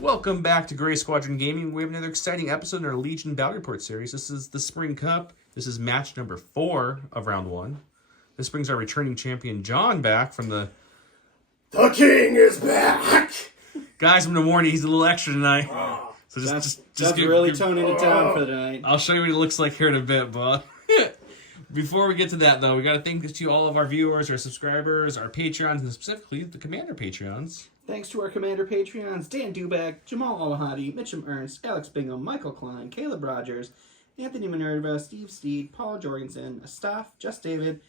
Welcome back to Gray Squadron Gaming. We have another exciting episode in our Legion Battle Report series. This is the Spring Cup. This is match number 4 of round 1. This brings our returning champion John back from the... The king is back! Guys, I'm going to warn you, he's a little extra tonight. So just really toning it down for tonight. I'll show you what he looks like here in a bit, but... Before we get to that, though, we got to thank to all of our viewers, our subscribers, our Patreons, and specifically the Commander Patreons. Thanks to our Commander Patreons, Dan Dubak, Jamal Alahadi, Mitchum Ernst, Alex Bingham, Michael Klein, Caleb Rogers, Anthony Minerva, Steve Steed, Paul Jorgensen, Astaf, Just David,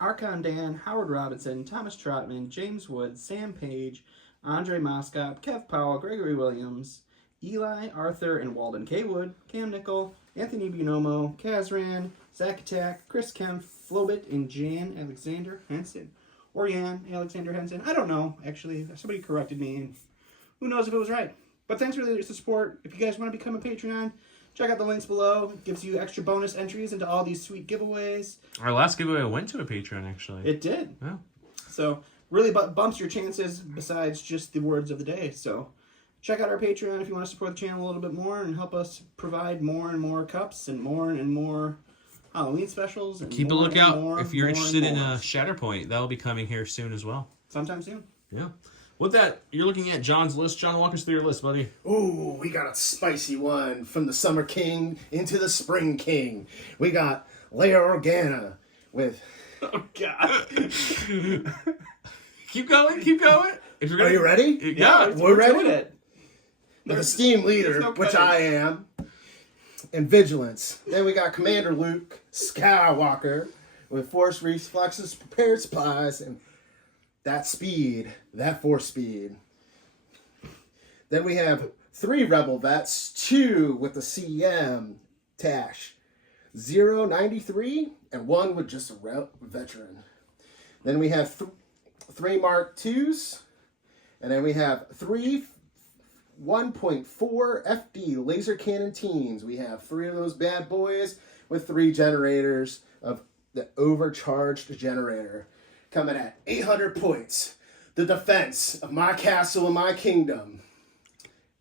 Archon Dan, Howard Robinson, Thomas Trotman, James Wood, Sam Page, Andre Moskop, Kev Powell, Gregory Williams, Eli, Arthur, and Walden K. Wood, Cam Nickel, Anthony Bunomo, Kazran, Zach Attack, Chris Kemp, Flobit, and Jan Alexander Henson. Or Jan Alexander Henson. I don't know, actually. Somebody corrected me, and who knows if it was right. But thanks for the support. If you guys want to become a Patreon, check out the links below. It gives you extra bonus entries into all these sweet giveaways. Our last giveaway went to a Patreon, actually. It did. Yeah. So, really bumps your chances besides just the words of the day. So, check out our Patreon if you want to support the channel a little bit more and help us provide more and more cups and more Halloween specials. And keep a lookout if you're interested in a Shatterpoint. That'll be coming here soon as well. Sometime soon. Yeah. With that, you're looking at John's list. John, walk us through your list, buddy. Ooh, we got a spicy one from the Summer King into the Spring King. We got Leia Organa with... Oh, God. Keep going. If you're Are you ready? Yeah, we're ready. Doing it. With Esteemed Leader, no which cutting. I am, and Vigilance. Then we got Commander Luke Skywalker with Force Reflexes, Prepared Supplies, and that speed, that Force speed. Then we have 3 Rebel Vets, 2 with the CM Tash, 093, and 1 with just a veteran. Then we have 3 Mark IIs, and then we have 3 1.4 FD laser cannon teams. We have 3 of those bad boys with 3 generators of the overcharged generator. Coming at 800 points. The defense of my castle and my kingdom.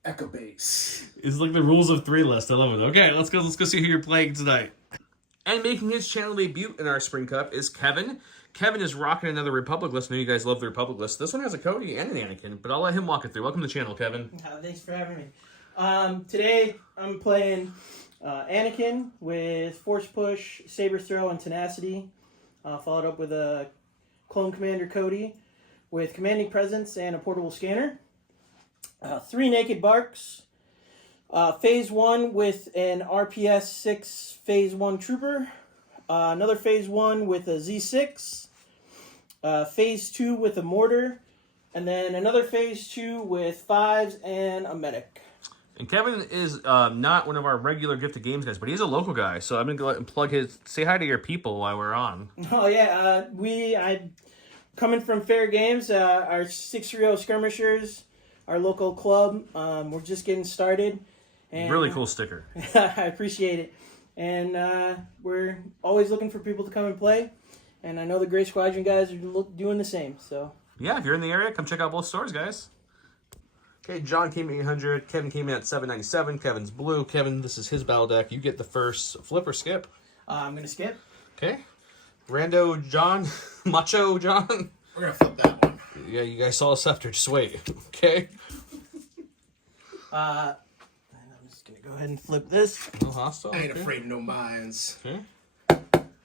Echo Base. It's like the rules of 3 list. I love it. Okay, let's go see who you're playing tonight. And making his channel debut in our Spring Cup is Kevin. Kevin is rocking another Republic list. I know you guys love the Republic list. This one has a Cody and an Anakin, but I'll let him walk it through. Welcome to the channel, Kevin. Thanks for having me. Today, I'm playing Anakin with Force Push, Saber Throw, and Tenacity. Followed up with a Clone Commander Cody with Commanding Presence and a Portable Scanner. 3 Naked Barks. Phase 1 with an RPS 6 Phase 1 Trooper. Another Phase 1 with a Z6. Phase 2 with a Mortar. And then another Phase 2 with 5s and a Medic. And Kevin is not one of our regular Gift of Games guys, but he's a local guy. So I'm going to go ahead and plug his... Say hi to your people while we're on. Oh, yeah. Coming from Fair Games, our 630 Skirmishers, our local club. We're just getting started. And Really cool sticker. I appreciate it. And we're always looking for people to come and play. And I know the Gray Squadron guys are doing the same. So Yeah, if you're in the area, come check out both stores, guys. Okay, John came in 800. Kevin came in at 797. Kevin's blue. Kevin, this is his battle deck. You get the first flip or skip. I'm going to skip. Okay. Rando John. Macho John. We're going to flip that one. Yeah, you guys saw us after. Just wait. Okay. I'm just going to go ahead and flip this. No hostile. I ain't okay. afraid of no mines. Okay.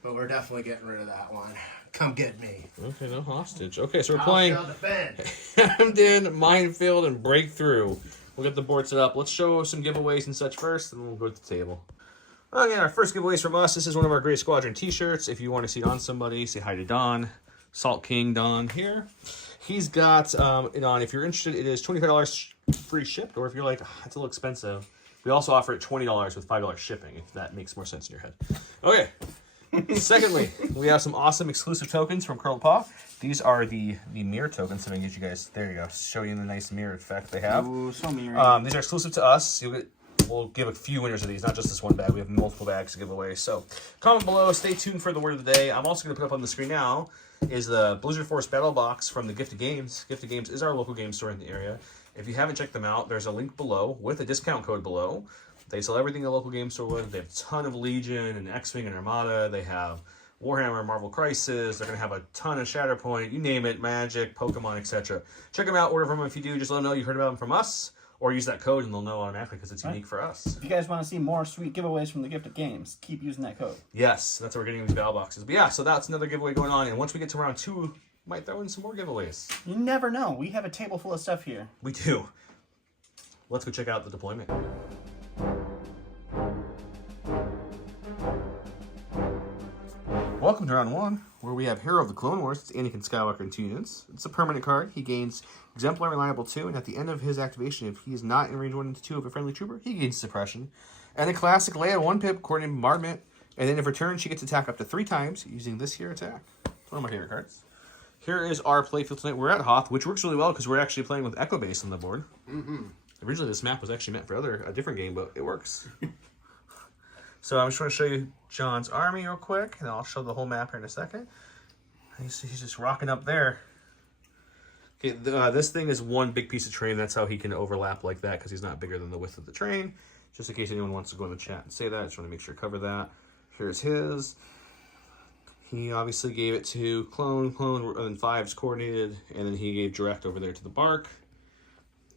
But we're definitely getting rid of that one. Come get me. Okay, no hostage. Okay, so we're I playing shall defend. Hamden, Minefield, and Breakthrough. We'll get the board set up. Let's show some giveaways and such first, and then we'll go to the table. Okay, our first giveaways from us. This is one of our Gray Squadron t-shirts. If you want to see it on somebody, say hi to Don. Salt King Don here. He's got it on. If you're interested, it is $25 free shipped, or if you're like, it's a little expensive, we also offer it $20 with $5 shipping, if that makes more sense in your head. Okay. Secondly, we have some awesome exclusive tokens from Curl Paw. These are the mirror tokens. So I'm going to get you guys, there you go, show you the nice mirror effect they have. Ooh, so mirroring. These are exclusive to us. We'll give a few winners of these, not just this one bag. We have multiple bags to give away. So comment below. Stay tuned for the word of the day. I'm also going to put up on the screen now is the Blizzard Force Battle Box from the Gift of Games. Gift of Games is our local game store in the area. If you haven't checked them out, there's a link below with a discount code below. They sell everything a local game store would. They have a ton of Legion and X-Wing and Armada. They have Warhammer, Marvel Crisis. They're going to have a ton of Shatterpoint. You name it, Magic, Pokemon, etc. Check them out. Order from them if you do. Just let them know you heard about them from us. Or use that code and they'll know automatically because it's unique for us. If you guys want to see more sweet giveaways from the Gift of Games, keep using that code. Yes, that's where we're getting these battle boxes. But yeah, so that's another giveaway going on. And once we get to round 2, might throw in some more giveaways. You never know. We have a table full of stuff here. We do. Let's go check out the deployment. Welcome to round 1, where we have Hero of the Clone Wars. It's Anakin Skywalker in 2 units. It's a permanent card. He gains Exemplar Reliable 2, and at the end of his activation, if he is not in range 1 and 2 of a friendly trooper, he gains Suppression. And a classic Leia 1-pip, coordinated bombardment. And then if returned, she gets attack up to 3 times using this here attack. It's one of my favorite cards. Here is our playfield tonight. We're at Hoth, which works really well because we're actually playing with Echo Base on the board. Originally, this map was actually meant for a different game, but it works. So I'm just going to show you John's army real quick, and I'll show the whole map here in a second. He's just rocking up there. Okay, this thing is one big piece of train. That's how he can overlap like that, because he's not bigger than the width of the train. Just in case anyone wants to go in the chat and say that, I just want to make sure to cover that. Here's his. He obviously gave it to Clone, and 5's coordinated, and then he gave direct over there to the Bark.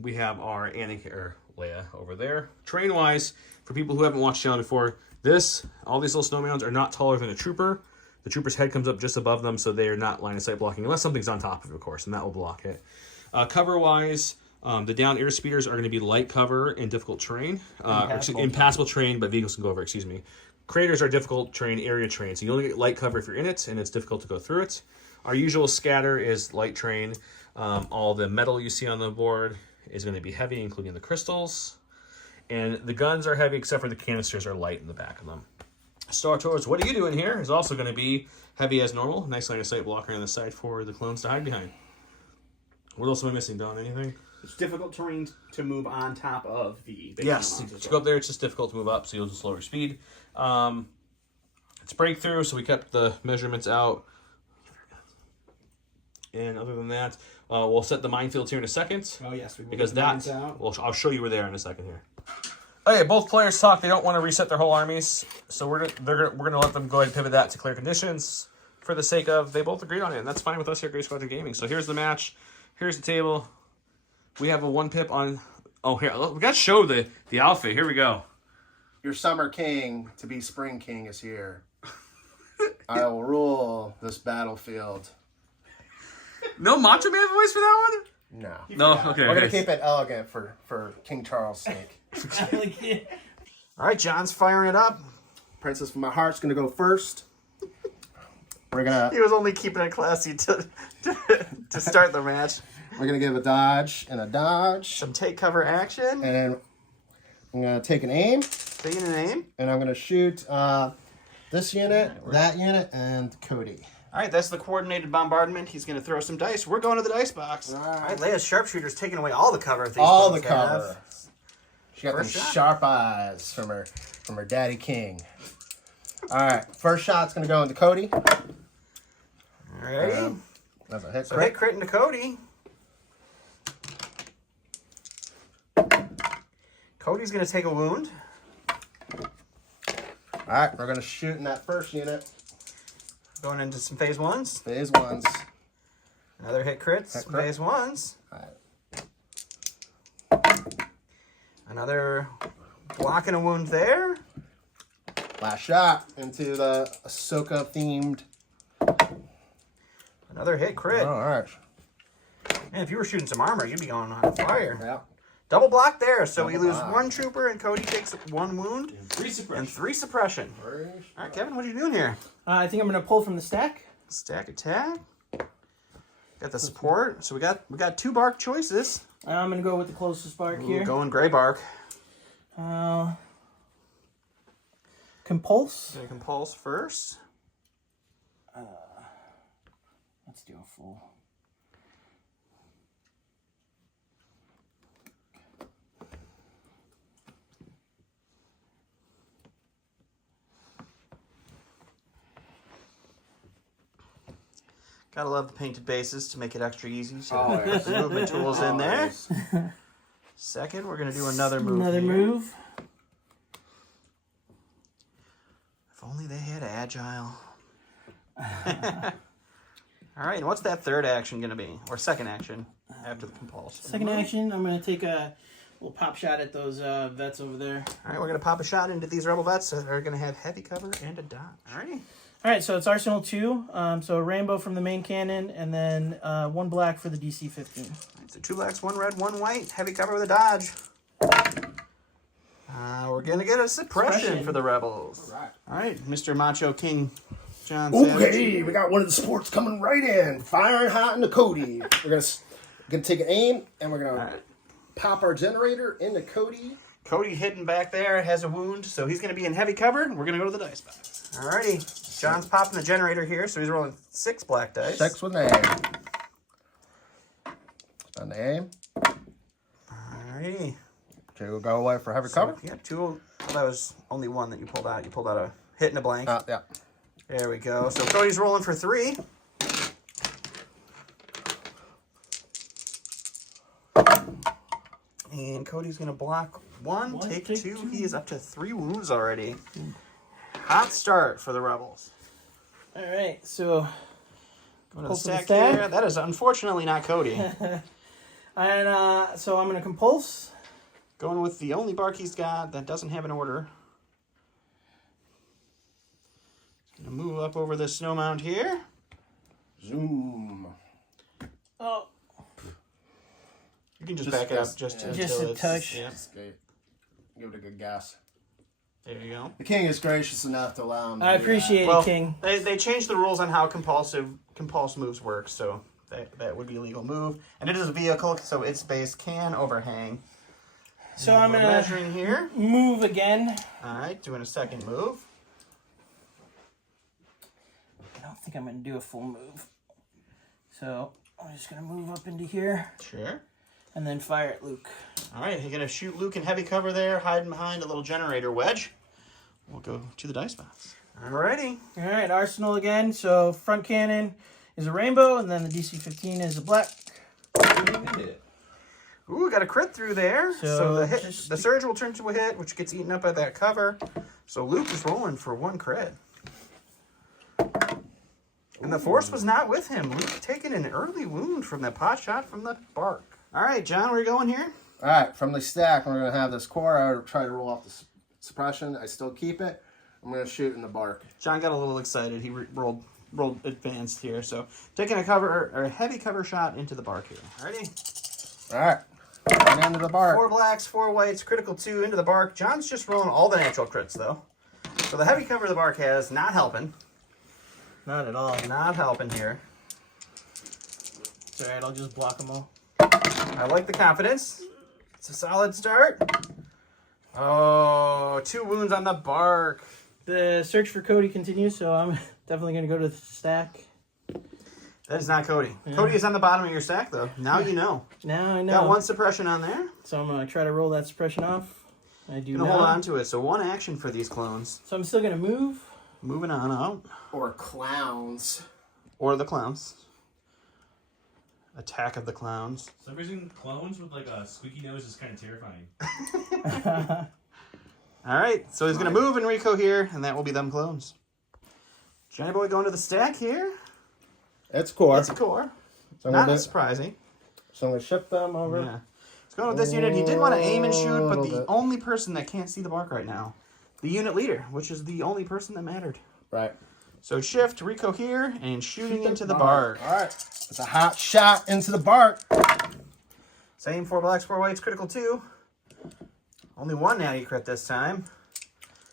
We have our Anakin, or Leia, over there. Train-wise, for people who haven't watched the channel before, all these little snowmounds are not taller than a trooper. The trooper's head comes up just above them, so they are not line of sight blocking, unless something's on top of it, of course, and that will block it. Cover-wise, the down air speeders are going to be light cover and difficult terrain. Impassable terrain, but vehicles can go over, excuse me. Craters are difficult terrain, area terrain, so you only get light cover if you're in it, and it's difficult to go through it. Our usual scatter is light terrain. All the metal you see on the board is going to be heavy, including the crystals. And the guns are heavy, except for the canisters are light in the back of them. Star Tours, what are you doing here? Is also going to be heavy as normal. Nice line of sight blocker on the side for the clones to hide behind. What else am I missing, Don? Anything? It's difficult terrain to move on top of the big Yes, to go up there, it's just difficult to move up, so you'll just slower speed. It's breakthrough, so we kept the measurements out. And other than that, we'll set the minefields here in a second. Oh yes, we will. Because that, well, I'll show you where they are in a second here. Okay, both players talk. They don't want to reset their whole armies, so we're gonna let them go ahead and pivot that to clear conditions for the sake of they both agreed on it, and that's fine with us here at Great Squadron Gaming. So here's the match. Here's the table. We have a 1-pip on. Oh, here we got to show the outfit. Here we go. Your summer king to be spring king is here. I will rule this battlefield. No Macho Man voice for that one? No. No, okay. We're going to keep it elegant for King Charles' sake. All right, John's firing it up. Princess from my heart's going to go first. We're going He was only keeping it classy to start the match. We're going to give a dodge and a dodge. Some take cover action. And then I'm going to take an aim. Taking an aim. And I'm going to shoot this unit, that unit, and Cody. All right, that's the coordinated bombardment. He's going to throw some dice. We're going to the dice box. All All right, Leia's sharpshooter's taking away all the cover. These all the folks cover. have. She got them First shot. sharp eyes from her daddy king. All right, first shot's going to go into Cody. All right. That's a hit. So hit crit into Cody. Cody's going to take a wound. All right, we're going to shoot in that first unit. Going into some phase ones. Phase ones. Another hit crits. Hit crit. Phase ones. All right. Another block and a wound there. Last shot into the Ahsoka themed. Another hit crit. All right. Man, if you were shooting some armor, you'd be going on fire. Yeah. Double block there, so we Double lose block. 1 trooper and Cody takes 1 wound And 3 suppression. and 3 suppression. All right, Kevin, what are you doing here? I think I'm going to pull from the stack. Stack attack. Got the support. So we got 2 bark choices. I'm going to go with the closest bark here. Going gray bark. Compulse. Gonna compulse first. Let's do a full. Gotta love the painted bases to make it extra easy. So Always. movement tools in there. Second, we're going to do another move. Another here. move. If only they had agile. All right, and what's that third action going to be? Or second action after the compulse? Second action, I'm going to take a little pop shot at those vets over there. All right, we're going to pop a shot into these rebel vets that are going to have heavy cover and a dodge. All righty. All right, so it's Arsenal 2. So a rainbow from the main cannon, and then 1 black for the DC 15. So 2 blacks, 1 red, 1 white. Heavy cover with a dodge. We're going to get a suppression for the rebels. All right, Mr. Macho King John Savage. Okay, we got one of the sports coming right in. Firing hot into Cody. We're gonna take an aim, and we're gonna right. pop our generator into Cody. Cody hidden back there has a wound, so he's going to be in heavy cover. We're going to go to the dice box. All righty. John's popping the generator here, so he's rolling 6 black dice. 6 with an aim. On the aim. All righty. Okay, we'll go away for heavy cover. Yeah, 2. Well, that was only 1 that you pulled out. You pulled out a hit and a blank. Yeah. There we go. So Cody's rolling for 3. And Cody's going to block 1, take 2. He is up to 3 wounds already. Hot start for the Rebels. All right, so Going to the Pulse of the stack stack. here. That is unfortunately not Cody. and so I'm going to compulse. Going with the only bark he's got that doesn't have an order. Going to move up over this snow mound here. Zoom. Oh, You can just Just back it up guess, just yeah. until Just a it's- touch. Yeah, Escape. Give it a good guess. there you go. The king is gracious enough to allow him to I do appreciate Well, it, King. they changed the rules on how compulse moves work, so that would be a legal move. And it is a vehicle, so its base can overhang. So And I'm we're going to measuring here. move again. All right, doing a second move. I don't think I'm going to do a full move. So I'm just going to move up into here Sure. and then fire at Luke. All right, you're going to shoot Luke in heavy cover there, hiding behind a little generator wedge. We'll go to the dice box. All righty. All right, Arsenal again. So front cannon is a rainbow, and then the DC 15 is a black. Ooh, got a crit through there. So So the just- the surge will turn to a hit, which gets eaten up by that cover. So Luke is rolling for 1 crit. And the force was not with him. Luke taking an early wound from that pot shot from the bark. All right, John, where are you going here? All right, from the stack, we're going to have this core. I try to roll off the suppression. I still keep it. I'm going to shoot in the bark. John got a little excited. He rolled advanced here. So taking a cover or a heavy cover shot into the bark here. Alrighty. All right, right into the bark. 4 blacks, 4 whites, critical 2 into the bark. John's just rolling all the natural crits though. So the heavy cover the bark has not helping. Not at all. Not helping here. It's all right, I'll just block them all. I like the confidence. It's a solid start. Oh, 2 wounds on the bark. The search for Cody continues, so I'm definitely going to go to the stack. That is not Cody. Yeah. Cody is on the bottom of your stack though. Now you know. Now I know. Got 1 suppression on there. So I'm going to try to roll that suppression off. I do You now. can hold on to it. So 1 action for these clones. So I'm still going to move. Moving on out. Or clowns. Or the clowns. Attack of the clowns. For some reason, clones with like a squeaky nose is kind of terrifying. All right, so he's going to move Enrico here, and that will be them clones. Johnny Boy going to the stack here. It's core. That's a core. So I'm Not gonna, surprising. so I'm going to ship them over. Yeah. He's going with this unit. He did want to aim and shoot, but little the bit. only person that can't see the bark right now, the unit leader, which is the only person that mattered. Right. So shift Rico here and shooting into the bark. All right. It's a hot shot into the bark. Same 4 blacks, 4 whites, critical 2. Only 1 natty crit this time.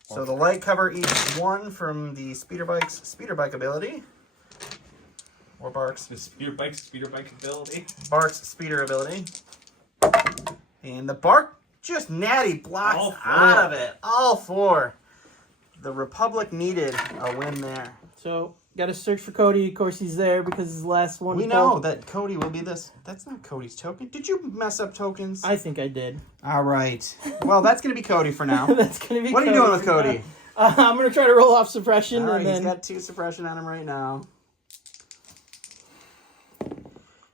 So the light cover each 1 from the speeder bike ability. Or Bark's Speeder bike ability. Bark's speeder ability. And the Bark just natty blocks All 4. out of it. All 4. The Republic needed a win there. So got to search for Cody. Of course, he's there because he's the last one. We to know pull. that Cody will be this. That's not Cody's token. Did you mess up tokens? I think I did. All right. Well, that's going to be Cody for now. That's going to be What are you Cody doing with for Cody? now. I'm going to try to roll off suppression. All right, and he's then got 2 suppression on him right now.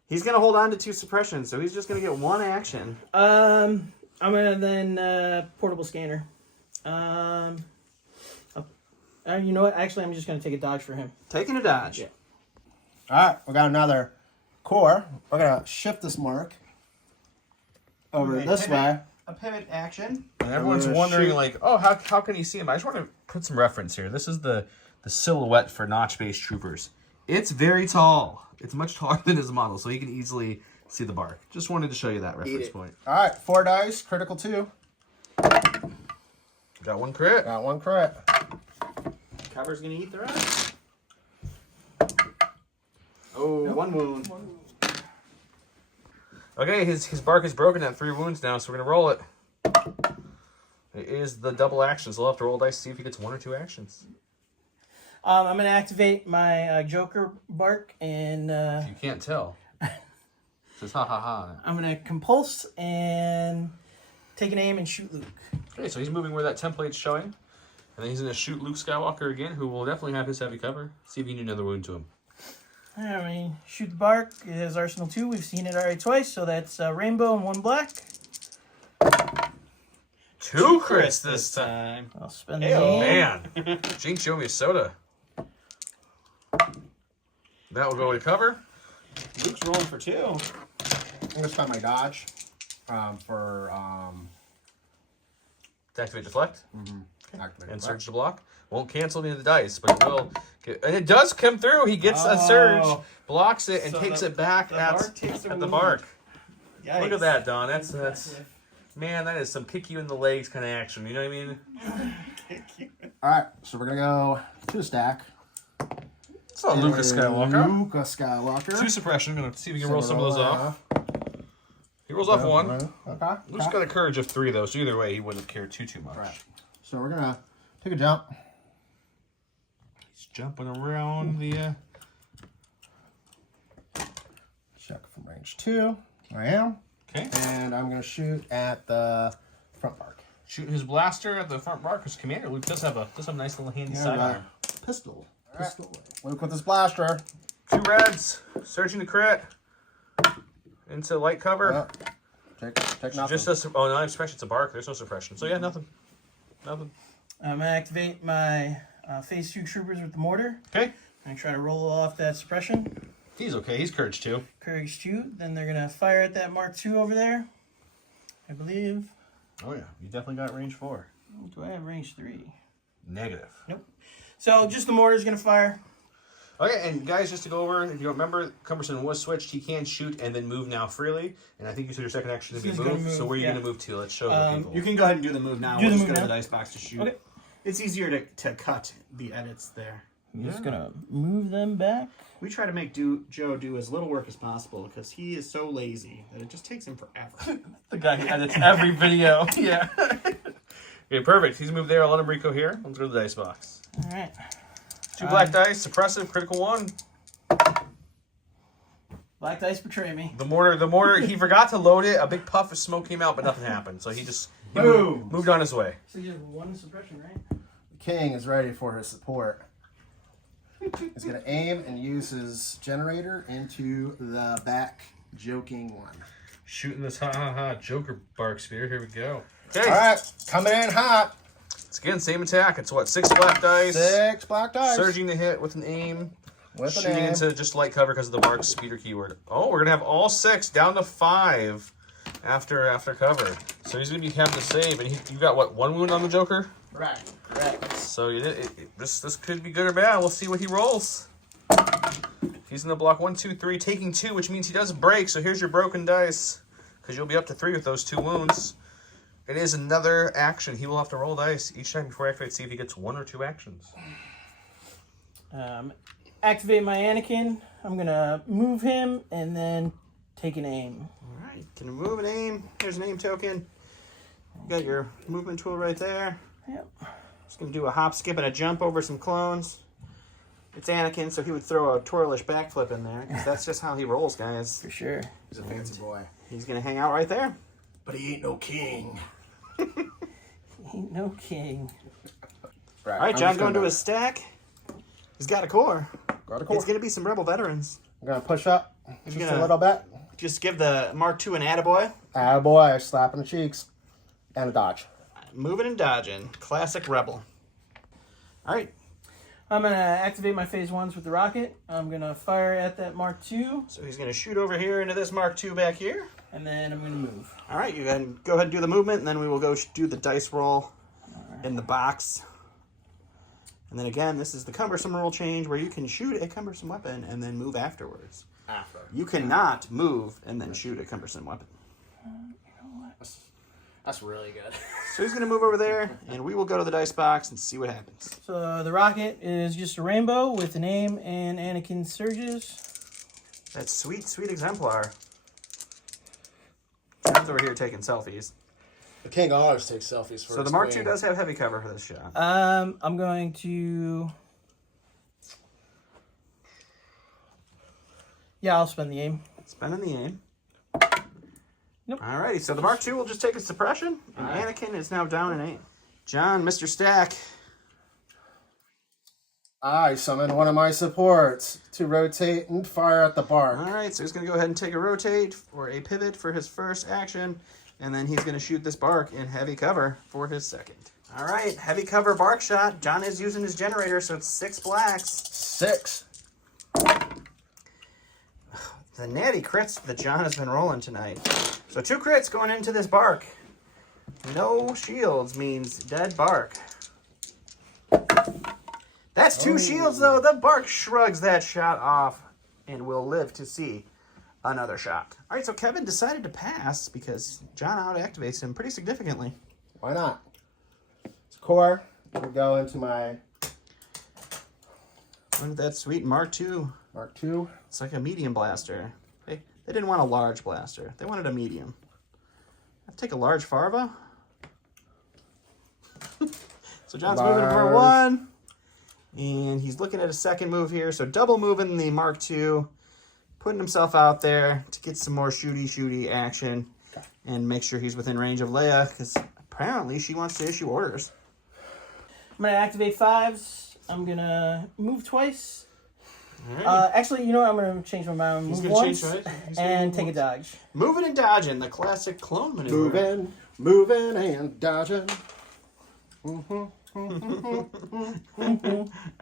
He's going to hold on to 2 suppressions, so he's just going to get 1 action. I'm gonna then portable scanner. You know what? Actually, I'm just gonna take a dodge for him. Taking a dodge. Yeah. All right, we got another core. We're gonna shift this mark over Okay, this way. A pivot action. And everyone's wondering, like, oh, how can you see him? I just want to put some reference here. This is the silhouette for notch-based troopers. It's very tall. It's much taller than his model, so he can easily see the bark. Just wanted to show you that reference point. All right, 4 dice, critical 2. Got 1 crit. Got 1 crit. Cover's going to eat the rest. Oh, nope. 1 wound. Okay, his bark is broken at 3 wounds now, so we're going to roll it. It is the double action, so we'll have to roll dice to see if he gets 1 or 2 actions. I'm gonna activate my Joker bark and. If you can't tell. It says ha ha ha. I'm gonna compulse and take an aim and shoot Luke. Okay, so he's moving where that template's showing. And then he's going to shoot Luke Skywalker again, who will definitely have his heavy cover. See if you can do another wound to him. I mean, shoot the bark. It has Arsenal 2. We've seen it already twice, so that's rainbow and 1 black. 2 crits this time. I'll spend the Oh, aim. man. Jinx, you owe me a soda. That will go to cover. Luke's rolling for 2. I'm gonna spend my dodge for To activate deflect. activate And the surge to block. Won't cancel any of the dice, but it will. And it does come through. He gets a surge, blocks it, and So takes the- it back the at bark takes the the wound. bark. Yikes. Look at that, Don. That's man. That is some kick you in the legs kind of action. You know what I mean? All right, so we're gonna go to the stack. It's not Lucas Skywalker. Luke Skywalker. 2 suppression. I'm gonna see if we can roll some of those off. He rolls off 1. Okay. Luke's got a courage of 3 though, so either way he wouldn't care too much. Right. So we're gonna take a jump. He's jumping around the. Check from range 2. I am. Okay. And I'm gonna shoot at the front bark. Shooting his blaster at the front bar because Commander Luke does have a nice little handy sidearm. Pistol. Pistol. Luke with his blaster. 2 reds, surging to crit into light cover. Take nothing. Just a no suppression. It's a bark. There's no suppression. So yeah, nothing. I'm gonna activate my phase 2 troopers with the mortar. Okay. And try to roll off that suppression. He's okay. He's courage 2. Courage 2. Then they're gonna fire at that Mark 2 over there. I believe. Oh yeah, you definitely got range 4. Do I have range 3? Negative. Nope. So just the mortar's gonna fire. Okay, and guys, just to go over, if you don't remember, Cumberson was switched. He can shoot and then move now freely. And I think you said your second action to be He's gonna move. move, So where are you yeah. going to move to? Let's show the people. You can go ahead and do the move now. Do We'll the just move go to now? the dice box to shoot. Okay. It's easier to cut the edits there. I'm just gonna move them back. We try to make Joe do as little work as possible because he is so lazy that it just takes him forever. The guy who edits every video. Yeah. Okay, perfect. He's moved there. I'll let him Rico here. Let's go to the dice box. All right. 2 black dice, suppressive, critical 1. Black dice betray me. The mortar, he forgot to load it. A big puff of smoke came out, but nothing happened. So he just moved on his way. So you have 1 suppression, right? The king is ready for his support. He's gonna aim and use his generator into the back joking one. Shooting this Joker bark spear. Here we go. Okay. All right, coming in hot. It's again, same attack. It's what, 6 black dice. 6 black dice. Surging to hit with an aim. With an Shooting aim. into just light cover because of the bark speeder keyword. Oh, we're going to have all 6 down to 5 after cover. So he's going to be having to save. And you got, what, 1 wound on the Joker? Right. So you did, this could be good or bad. We'll see what he rolls. He's going to block 1, 2, 3, taking 2, which means he doesn't break. So here's your broken dice because you'll be up to 3 with those 2 wounds. It is another action. He will have to roll dice each time before activate, see if he gets 1 or 2 actions. Activate my Anakin. I'm gonna move him and then take an aim. All right, can move and aim. Here's an aim token. You got your movement tool right there. Yep. Just gonna do a hop, skip, and a jump over some clones. It's Anakin, so he would throw a twirlish backflip in there because that's just how he rolls, guys. For sure. He's a fancy boy. He's gonna hang out right there. But he ain't no king. Ain't no king. Right, All right, John's going to his stack. He's got a core. Got a core. It's gonna be some Rebel veterans. I'm gonna push up Just a little bit. Just give the Mark II an attaboy. Attaboy, slap in the cheeks. And a dodge. Moving and dodging. Classic Rebel. All right. I'm going to activate my phase 1s with the rocket. I'm going to fire at that Mark II. So he's going to shoot over here into this Mark II back here. And then I'm going to move. All right, you go ahead and do the movement, and then we will go do the dice roll in the box. And then again, this is the cumbersome rule change where you can shoot a cumbersome weapon and then move afterwards. You cannot move and then shoot a cumbersome weapon. That's really good. So he's going to move over there, and we will go to the dice box and see what happens. So the rocket is just a rainbow with the name and Anakin Surges. That sweet, sweet exemplar. John's over here taking selfies. The king always takes selfies for So the Mark II does have heavy cover for this shot. I'm going to... Yeah, I'll spend the aim. Spending the aim. Nope. Alrighty, so the Mark II will just take a suppression, and Anakin is now down in 8. John, Mr. Stack. I summon one of my supports to rotate and fire at the bark. Alright, so he's going to go ahead and take a rotate or a pivot for his first action, and then he's going to shoot this bark in heavy cover for his second. Alright, heavy cover bark shot. John is using his generator, so it's 6 blacks. 6. The natty crits that John has been rolling tonight. So 2 crits going into this bark. No shields means dead bark. That's 2 shields, though. The bark shrugs that shot off and will live to see another shot. All right, so Kevin decided to pass because John out-activates him pretty significantly. Why not? It's core. We'll go into my Look at that sweet Mark II. Mark II. It's like a medium blaster. They didn't want a large blaster. They wanted a medium. I'll take a large Farva. So John's moving for 1. And he's looking at a second move here. So double moving the Mark II. Putting himself out there to get some more shooty action. And make sure he's within range of Leia. Because apparently she wants to issue orders. I'm going to activate 5s. I'm going to move twice. Right. Actually, you know what? I'm going to change my mind. Move once and take a dodge. Moving and dodging, the classic clone maneuver. Moving and dodging. All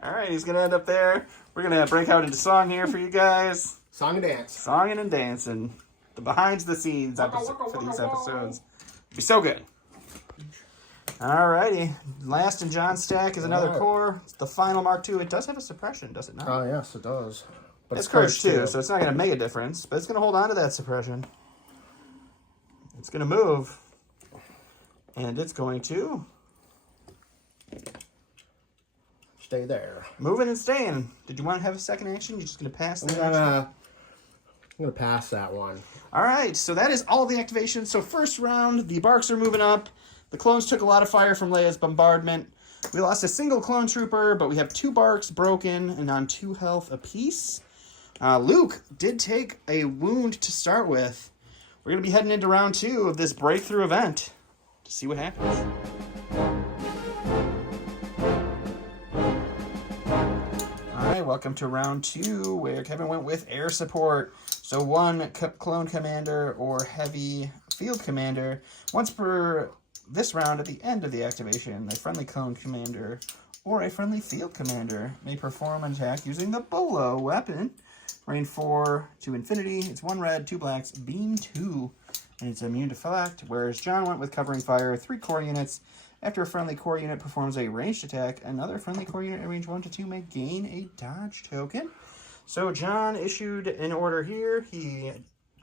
right, he's going to end up there. We're going to break out into song here for you guys. Song and dance. Songing and dancing. The behind the scenes for these episodes. It'll be so good. Alrighty. Last in John's stack is another core. It's the final Mark II. It does have a suppression, does it not? Oh, yes, it does. But it's courage too, so it's not going to make a difference. But it's going to hold on to that suppression. It's going to move. And it's going to stay there. Moving and staying. Did you want to have a second action? You're just going to pass that I'm going to pass that one. Alright, so that is all the activations. So first round, the barks are moving up. The clones took a lot of fire from Leia's bombardment. We lost a single clone trooper, but we have 2 barks broken and on 2 health apiece. Luke did take a wound to start with. We're going to be heading into round 2 of this breakthrough event to see what happens. Alright, welcome to round 2, where Kevin went with air support. So 1 clone commander or heavy field commander. Once per this round, at the end of the activation, a friendly clone commander or a friendly field commander may perform an attack using the Bolo weapon. Range 4 to infinity. It's 1 red, 2 blacks, beam 2, and it's immune to deflect. Whereas John went with covering fire, 3 core units. After a friendly core unit performs a ranged attack, another friendly core unit at range 1 to 2 may gain a dodge token. So John issued an order here. He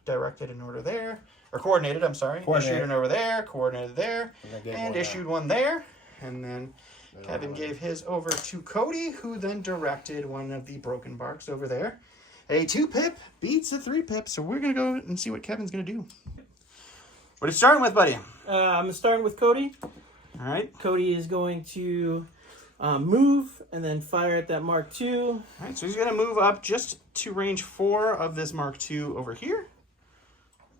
directed an order there. Or coordinated, I'm sorry. Issued an over there, coordinated there, and issued one there. And then Kevin gave his over to Cody, who then directed one of the broken barks over there. A 2-pip beats a 3-pip, so we're going to go and see what Kevin's going to do. What are you starting with, buddy? I'm starting with Cody. All right. Cody is going to move and then fire at that Mark II. All right, so he's going to move up just to range 4 of this Mark II over here.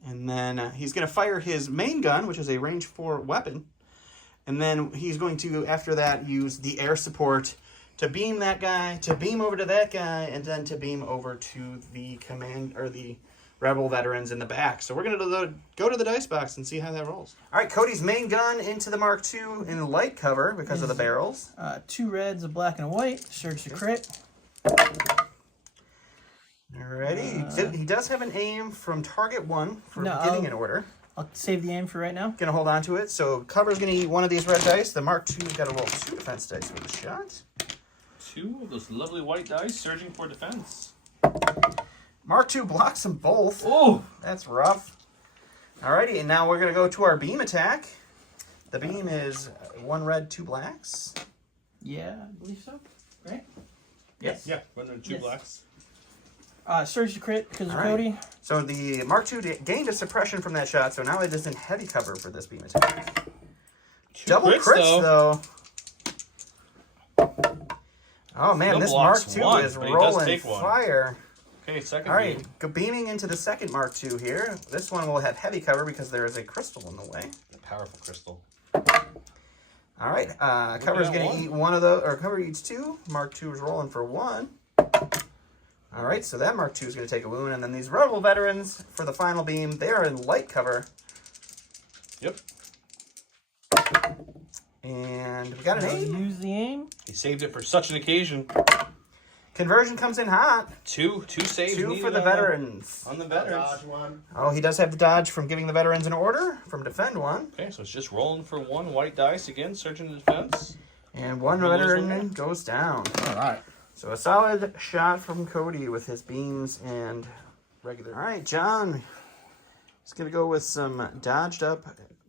And then he's going to fire his main gun, which is a range 4 weapon. And then he's going to, after that, use the air support to beam that guy, to beam over to that guy, and then to beam over to the the Rebel veterans in the back. So we're going to go to the dice box and see how that rolls. All right, Cody's main gun into the Mark II in light cover because of the barrels. 2 reds, a black, and a white. Surge to crit. Alrighty. He does have an aim from target 1 for getting an order. I'll save the aim for right now. Going to hold on to it. So cover's going to eat one of these red dice. The Mark II's got to roll 2 defense dice with a shot. 2 of those lovely white dice surging for defense. Mark II blocks them both. Oh! That's rough. Alrighty, and now we're going to go to our beam attack. The beam is 1 red, 2 blacks. Yeah, I believe so. Right? Yes. Yeah, 1 and 2 Yes. blacks. Surge to crit because of All right. Cody. So the Mark II gained a suppression from that shot, so now it is in heavy cover for this beam attack. 2 Double crits, though. Oh, man, Still this Mark blocks II one, is but he does rolling take one. fire. Okay, second All right, beam. beaming into the second Mark II here. This one will have heavy cover because there is a crystal in the way. Powerful crystal. All right, cover's at going one. to eat 1 of those, or cover eats 2. Mark II is rolling for 1. All right, so that Mark II is going to take a wound, and then these Rebel veterans for the final beam, they are in light cover. Yep. And we got an aim. Use the aim. He saved it for such an occasion. Conversion comes in hot. 2 saves 2 needed for the on veterans. On the veterans. Dodge 1. Oh, he does have the dodge from giving the veterans an order from defend 1. Okay, so it's just rolling for 1 white dice again, surging to defense. And 1 We'll lose veteran one. goes down. All right. So a solid shot from Cody with his beams and regular. All right, John. He's going to go with some dodged up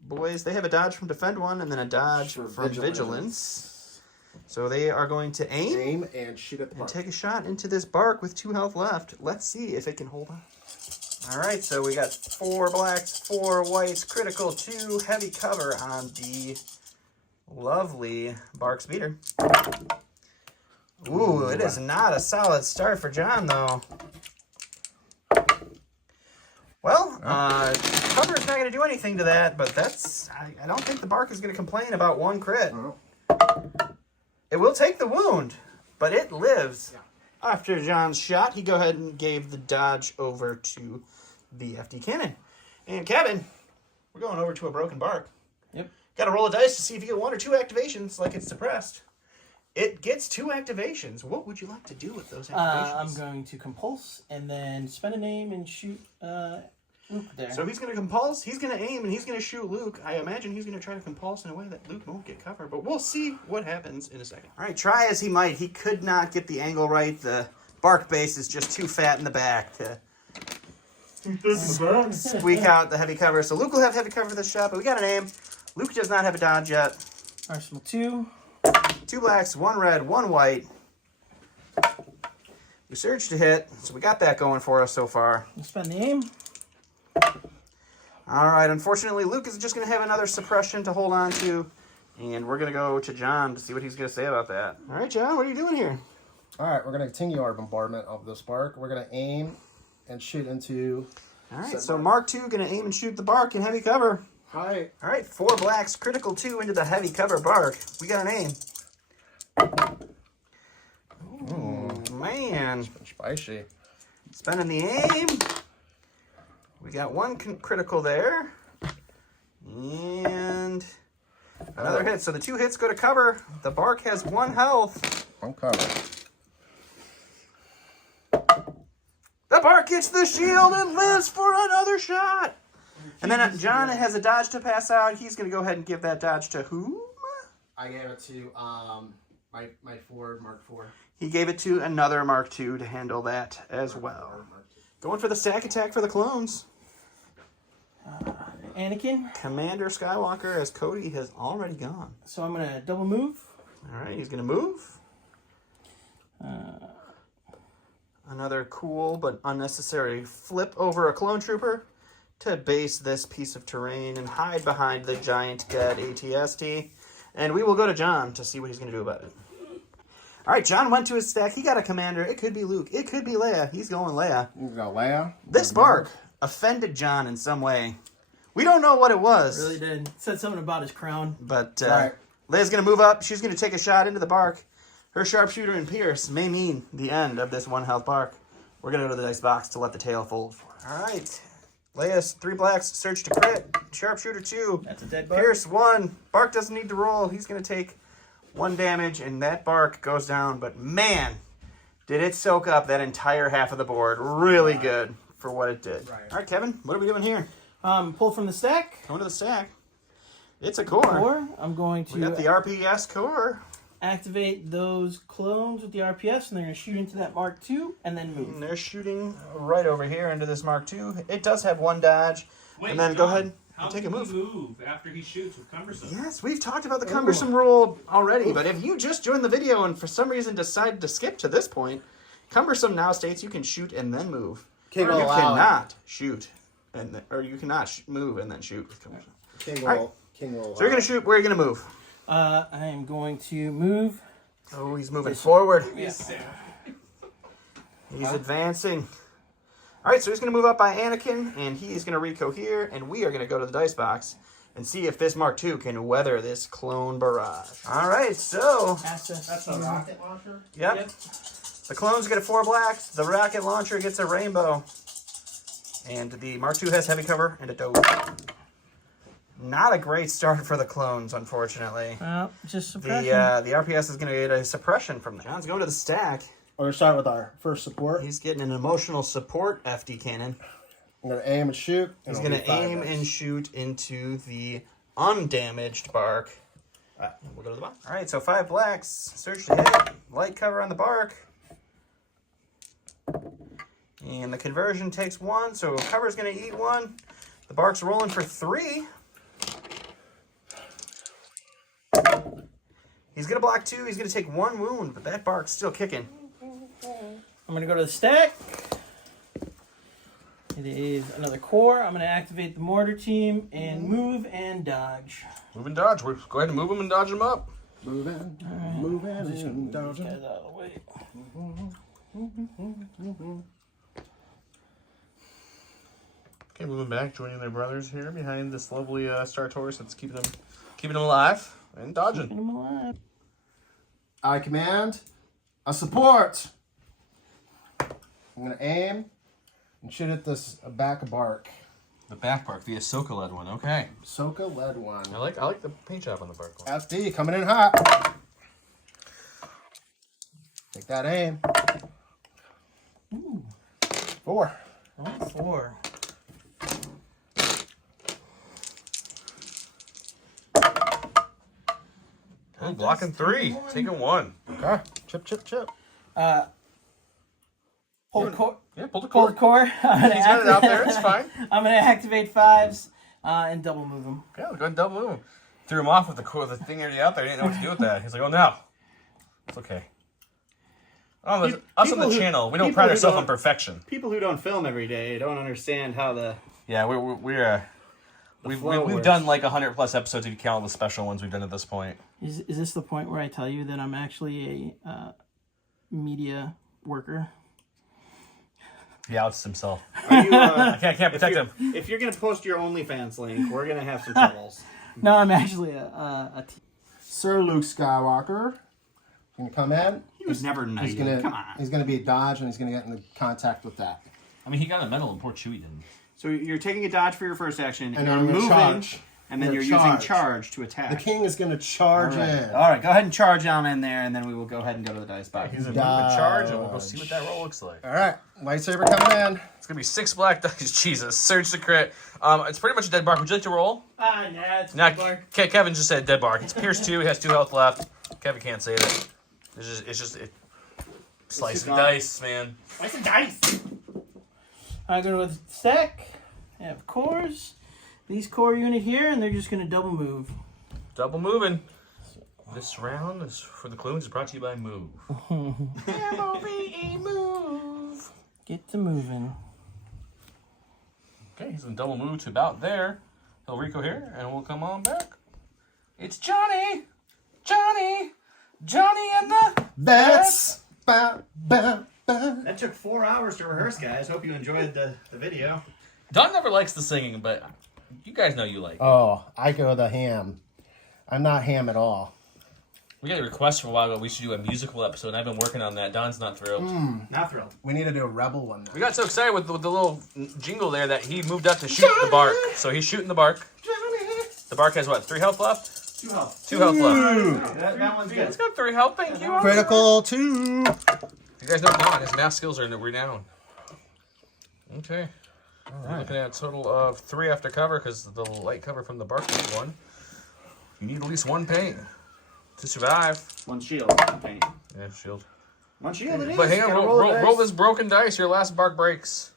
boys. They have a dodge from defend 1 and then a dodge For from vigilance. So they are going to aim Aim and shoot at the and mark. take a shot into this bark with 2 health left. Let's see if it can hold on. All right, so we got 4 blacks, 4 whites, critical, 2 heavy cover on the lovely bark speeder. Ooh, it is not a solid start for John, though. Well, cover is not going to do anything to that, but that's... I don't think the bark is going to complain about 1 crit. Oh. It will take the wound, but it lives. After John's shot, he go ahead and gave the dodge over to the FD cannon. And Kevin, we're going over to a broken bark. Yep. Got to roll a dice to see if you get 1 or 2 activations like it's suppressed. It gets 2 activations. What would you like to do with those activations? I'm going to compulse and then spend a name and shoot Luke there. So he's going to compulse, he's going to aim, and he's going to shoot Luke. I imagine he's going to try to compulse in a way that Luke won't get cover, but we'll see what happens in a second. All right, try as he might, he could not get the angle right. The bark base is just too fat in the back to squeak out the heavy cover. So Luke will have heavy cover for this shot, but we got an aim. Luke does not have a dodge yet. Arsenal 2. 2 blacks, 1 red, 1 white. We surge to hit, so we got that going for us so far. I'll spend the aim. All right, unfortunately, Luke is just going to have another suppression to hold on to, and we're going to go to John to see what he's going to say about that. All right, John, what are you doing here? All right, we're going to continue our bombardment of this bark. We're going to aim and shoot into... All right, so Mark II going to aim and shoot the bark in heavy cover. Hi. All right, 4 blacks, critical 2 into the heavy cover bark. We got an aim. Oh, man. Spicy. Spending the aim. We got 1 critical there. And another hit. So the 2 hits go to cover. The bark has 1 health. One cover. The bark hits the shield and lives for another shot. And then John has a dodge to pass out. He's going to go ahead and give that dodge to whom? I gave it to my Ford Mark IV. He gave it to another Mark II to handle that as well. Going for the stack attack for the clones. Anakin. Commander Skywalker, as Cody has already gone. So I'm going to double move. All right, he's going to move. Another cool but unnecessary flip over a clone trooper to base this piece of terrain and hide behind the giant dead ATST. And we will go to John to see what he's going to do about it. All right, John went to his stack. He got a commander. It could be Luke. It could be Leia. He's going Leia. You go Leia. This bark offended John in some way. We don't know what it was. Really did. Said something about his crown. But Right. Leia's going to move up. She's going to take a shot into the bark. Her sharpshooter and Pierce may mean the end of this 1 health bark. We're going to go to the dice box to let the tail fold. All right. Leia's 3 blacks, search to crit. Sharpshooter 2. That's a dead bark. Pierce 1. Bark doesn't need to roll. He's going to take 1 damage, and that bark goes down. But man, did it soak up that entire half of the board. Really good for what it did. Right. All right, Kevin, what are we doing here? Pull from the stack. Going to the stack. It's a core. Or I'm going We got to the RPS core. activate those clones with the RPS, and they're going to shoot into that Mark II and then move. And they're shooting right over here into this Mark II. It does have 1 dodge. Wait, and then John, go ahead how and take a can move. he move after he shoots with cumbersome? Yes, we've talked about the cumbersome rule already, but if you just joined the video and for some reason decided to skip to this point, cumbersome now states you can shoot and then move. King Or will you allow it. cannot shoot, or you cannot move and then shoot with cumbersome. King All right. will. King will. So you're going to shoot, where are you going to move? I am going to move. Oh, he's moving forward. Yeah. He's advancing. All right, so he's going to move up by Anakin, and he's going to reco here, and we are going to go to the dice box and see if this Mark II can weather this clone barrage. All right, so, That's a rocket launcher. yep. The clones get a 4 blacks, the rocket launcher gets a rainbow, and the Mark II has heavy cover and a doge. Not a great start for the clones, unfortunately. Well, just The suppression. the RPS is going to get a suppression from that. John's going to the stack. We're gonna start with our first support. He's getting an emotional support FD cannon. I'm gonna aim and shoot. He's it'll going be to 5 aim dice. and shoot into the undamaged bark. We'll go to the box. All right, so 5 blacks. Search to hit. Light cover on the bark. And the conversion takes 1, so cover's going to eat 1. The bark's rolling for 3. He's going to block 2. He's going to take 1 wound, but that bark's still kicking. I'm going to go to the stack. It is another core. I'm going to activate the mortar team and move and dodge. Move and dodge. Go ahead and move him and dodge him up. Moving, and dodging. Get out of the way. Okay, moving back, joining their brothers here behind this lovely Star Taurus that's keeping them alive and dodging. Get him alive. I command a support. I'm gonna aim and shoot at this back of bark. The back bark, the Ahsoka led one. Okay, Ahsoka led one. I like the paint job on the bark one. FD coming in hot. Take that aim. Ooh, 4. 4. Oh, blocking 3, taking 1. Okay. Chip, chip, chip. Pull the core. Yeah, pull the Pull cord. the core. He's got it out there. It's fine. I'm going to activate 5s and double move them. Yeah, go ahead and double move him. Threw him off with the thing already out there. He didn't know what to do with that. He's like, oh no. It's okay. Oh, us on People the who- channel, we don't people pride who ourselves on don't- perfection. People who don't film every day don't understand how the Yeah, we've flow works. done like 100+ episodes if you count all the special ones we've done at this point. Is this the point where I tell you that I'm actually a media worker? He outs himself. Are you, I can't protect him. if you're gonna post your OnlyFans link, we're gonna have some troubles. No, I'm actually a Sir Luke Skywalker. Gonna come in. He was never He's knighted. gonna Come on. he's gonna be a dodge and he's gonna get into contact with that. I mean, he got a medal and poor Chewie didn't. So you're taking a dodge for your first action, And you're I'm gonna moving, charge. and then I'm you're gonna using charge. charge to attack. The king is gonna charge in. All right, go ahead and charge on in there, and then we will go ahead and go to the dice box. He's gonna move and charge, and we'll go see what that roll looks like. All right, lightsaber coming in. It's gonna be 6 black dice. Jesus, surge to crit. It's pretty much a dead bark. Would you like to roll? nah, it's Now, Kevin just said dead bark. It's Pierce 2. He has 2 health left. Kevin can't say that. It's just slice and dice, man. Slice of dice. I go with the stack. I have cores. These core unit here, and they're just going to double move. Double moving. This round is for the clones is brought to you by Move. M-O-V-E, Move. Get to moving. Okay, he's gonna double move to about there. He'll Rico here, and we'll come on back. It's Johnny! Johnny! Johnny and the... That's ba, ba, ba. That took 4 hours to rehearse, guys. Hope you enjoyed the video. Don never likes the singing, but you guys know you like it. Oh, I go the ham. I'm not ham at all. We got a request for a while ago. We should do a musical episode, and I've been working on that. Don's not thrilled. Not thrilled. We need to do a rebel one now. We got so excited with the little jingle there that he moved up to shoot the bark. So he's shooting the bark. The bark has what? 3 health left? 2 health. 2 health left. That one's good. It's got 3 health. Thank you. Critical 2. You guys know Don. His math skills are renowned. Okay. We're looking at a total of 3 after cover because the light cover from the bark is 1. You need at least 1 paint to survive. 1 shield. Paint. Yeah, shield. 1 shield it is. But hang on, Gotta roll the this broken dice. Your last bark breaks.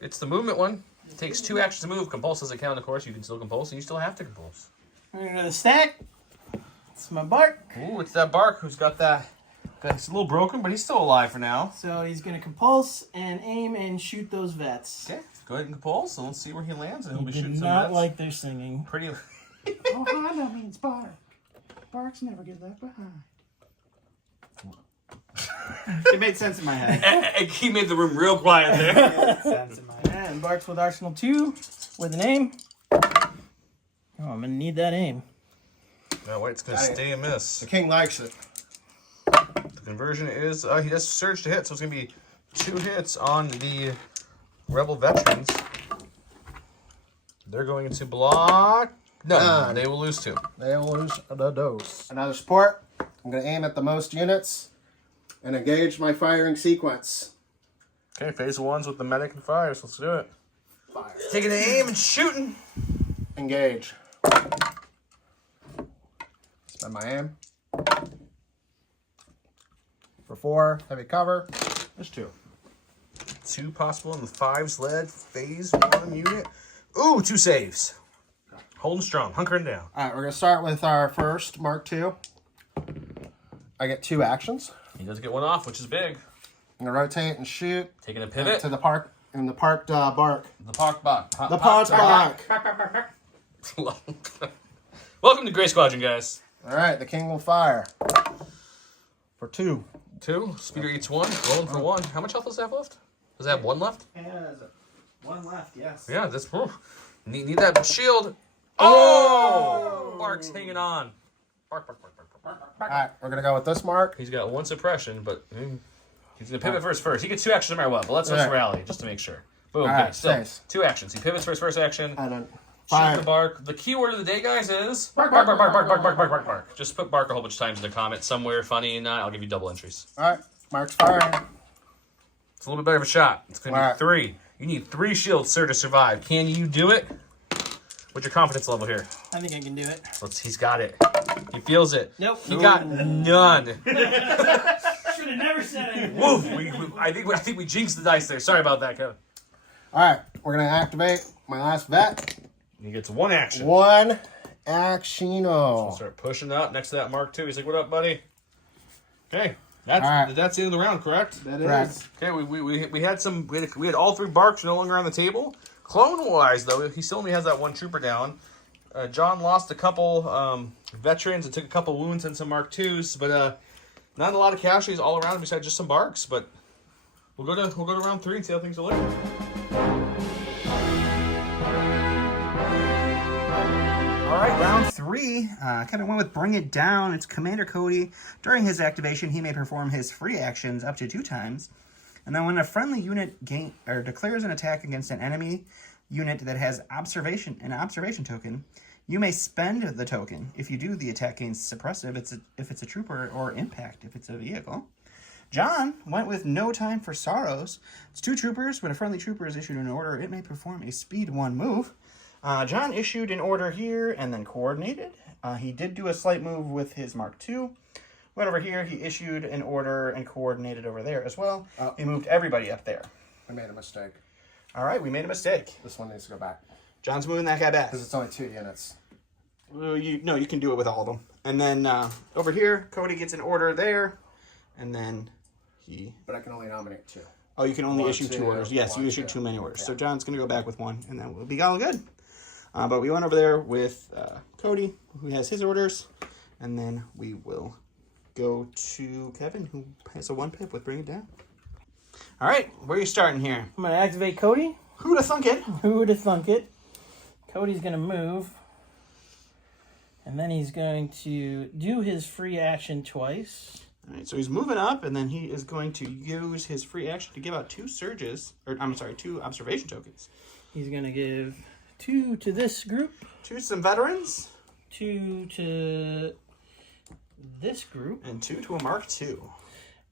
It's the movement one. It takes 2 actions to move. Compulse doesn't count, of course. You can still compulse, and you still have to compulse. We're gonna the stack. It's my bark. Ooh, it's that bark who's got that. It's a little broken, but he's still alive for now. So he's gonna compulse and aim and shoot those vets. Okay, go ahead and compulse, and let's see where he lands. And he'll be He shooting did some not vets. like their singing. Pretty. Ohana means bark. Barks never get left behind. It made sense in my head. He made the room real quiet there. Sense in my head. And barks with Arsenal 2 with an aim. Oh, I'm gonna need that aim. No, wait, it's gonna stay a miss. The king likes it. The conversion is he does surge to hit, so it's gonna be 2 hits on the rebel veterans. They're going to block. No, they will lose 2. They will lose the dose. Another support. I'm going to aim at the most units and engage my firing sequence. Okay, phase 1's with the medic and fires. Let's do it. Fire. Taking an aim and shooting. Engage. Spend my aim. For 4, heavy cover. There's 2. 2 possible in the 5's led phase 1 unit. Ooh, 2 saves. Holding strong, hunkering down. All right, we're going to start with our first Mark II. I get 2 actions. He does get 1 off, which is big. I'm going to rotate and shoot Taking a pivot. to the park. In the parked bark. The park bark. The parked bark. Welcome to Gray Squadron, guys. All right, the king will fire. For 2. 2. Speeder eats 1. Rolling for 1. How much health does it have left? Does it have 1 left? It has 1 left, yes. Yeah, that's need that shield. Oh! Bark's hanging on. Bark, bark, bark, bark, bark, bark, bark. All right, we're going to go with this mark. He's got 1 suppression, but he's going to pivot first. He gets 2 actions no matter what, but let's just rally just to make sure. Boom. All Okay, right, still saves. 2 actions. He pivots for his first action. And then Shoot fire. the bark. The key word of the day, guys, is bark, bark, bark, bark, bark, bark, bark, bark, bark, bark. Just put bark a whole bunch of times in the comment somewhere funny, and I'll give you double entries. All right, mark's firing. It's a little bit better of a shot. It's going to be All right. 3. You need 3 shields, sir, to survive. Can you do it? What's your confidence level here? I think I can do it. He's got it. He feels it. Nope. He got none. Should have never said anything. Woof. I think we jinxed the dice there. Sorry about that, Kevin. All right, we're going to activate my last vet. He gets 1 action. 1 actiono. Start pushing up next to that Mark II. He's like, "What up, buddy?" Okay, that's All right. that's the end of the round, correct? That Correct. is. Okay, we had all 3 barks no longer on the table. Clone wise, though, he still only has that 1 trooper down. John lost a couple veterans and took a couple wounds and some Mark IIs, but not a lot of casualties all around besides just some barks. But we'll go to round 3 and see how things are looking. All right, round 3. Kevin went with Bring It Down. It's Commander Cody. During his activation, he may perform his free actions up to 2 times. And then when a friendly unit declares an attack against an enemy unit that has an observation token, you may spend the token. If you do, the attack gains suppressive if it's a trooper, or impact if it's a vehicle. John went with No Time for Sorrows. It's 2 troopers. When a friendly trooper is issued an order, it may perform a speed 1 move. John issued an order here and then coordinated. He did do a slight move with his Mark II. Went over here, he issued an order and coordinated over there as well. He moved everybody up there. I made a mistake. All right, we made a mistake. This one needs to go back. John's moving that guy back. Because it's only 2 units. You can do it with all of them. And then over here, Cody gets an order there. And then he... But I can only nominate 2. Oh, you can only 1, issue 2 2, orders. Yes, you 1, issued 2. too many orders. Yeah. So John's going to go back with 1, and then we'll be all good. But we went over there with Cody, who has his orders. And then we will go to Kevin, who has a 1 pip with Bring It Down. All right, where are you starting here? I'm going to activate Cody. Who'd have thunk it? Who would have thunk it? Cody's going to move And then he's going to do his free action twice. All right, so he's moving up, and then he is going to use his free action to give out 2 surges, or I'm sorry, 2 observation tokens. He's going to give 2 to this group, 2 to some veterans, 2 to this group, and 2 to a Mark II.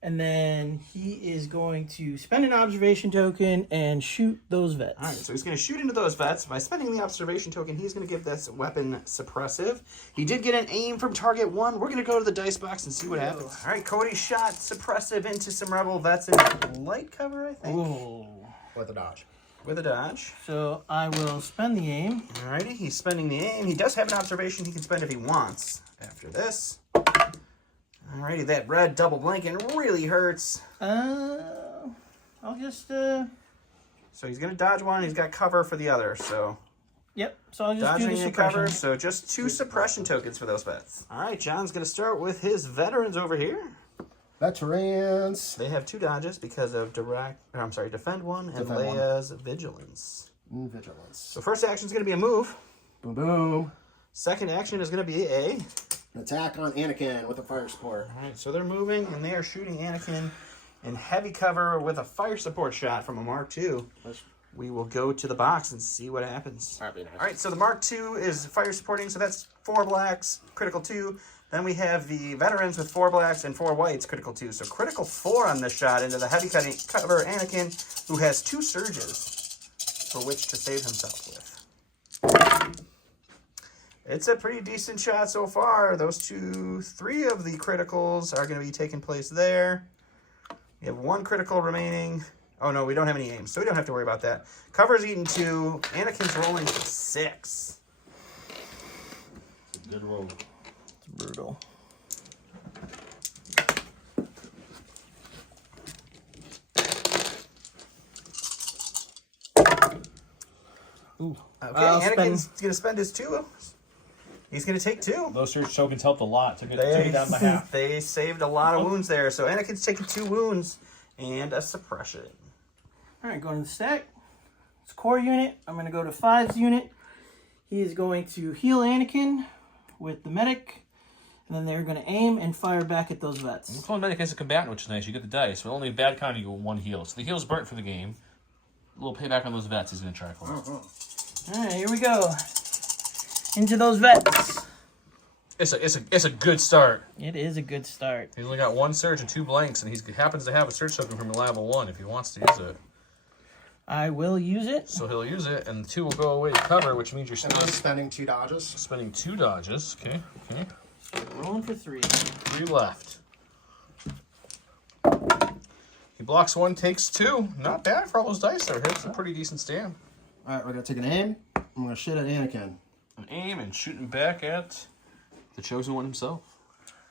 and then he is going to spend an observation token and shoot those vets. All right, so he's going to shoot into those vets. By spending the observation token, he's going to give this weapon suppressive. He did get an aim from target 1. We're going to go to the dice box and see what happens. All right, Cody shot suppressive into some rebel vets in light cover, I think. Ooh. With a dodge. With a dodge. So I will spend the aim. Alrighty, he's spending the aim. He does have an observation he can spend if he wants. After this. Alrighty, that red double blanking really hurts. I'll just So he's gonna dodge one. He's got cover for the other. So Yep. So I'll just dodging do the and cover. suppression. So just 2 suppression tokens for those vets. All right, John's gonna start with his veterans over here. Veterans. They have 2 dodges because of defend 1 and Defend 1. Leia's vigilance. Vigilance. So first action is gonna be a move. Boom, boom. Second action is gonna be a. An attack on Anakin with a fire support. All right, so they're moving and they are shooting Anakin in heavy cover with a fire support shot from a Mark II. We will go to the box and see what happens. All right, so the Mark II is fire supporting, so that's 4 blacks, critical 2. Then we have the veterans with 4 blacks and 4 whites, critical 2. So critical 4 on this shot into the heavy cutting cover Anakin, who has 2 surges for which to save himself with. It's a pretty decent shot so far. Those 3 of the criticals are going to be taking place there. We have 1 critical remaining. Oh no, we don't have any aims, so we don't have to worry about that. Cover's eaten 2. Anakin's rolling for 6. Good roll. It's brutal. Ooh. Okay, I'll Anakin's going to spend his 2. He's going to take 2. Those surge tokens helped a lot. Took it down by half. They saved a lot of wounds there. So Anakin's taking 2 wounds and a suppression. All right, going to the stack. It's core unit. I'm going to go to 5's unit. He is going to heal Anakin with the medic. And then they're going to aim and fire back at those vets. Clone medic is a combatant, which is nice. You get the dice, but only a bad con you get 1 heal. So the heal's burnt for the game. A little payback on those vets he's going to try for. All right, here we go. Into those vets. It's a good start. It is a good start. He's only got 1 surge and 2 blanks, and he happens to have a surge token from reliable 1 if he wants to use it. I will use it. So he'll use it, and 2 will go away to cover, which means you're And I'm still spending 2 dodges. spending 2 dodges. Okay. Rolling for 3. 3 left. He blocks 1, takes 2. Not bad for all those dice there. It's a pretty decent stand. All right, we're going to take an aim. I'm going to shoot at Anakin. An aim and shooting back at the chosen one himself.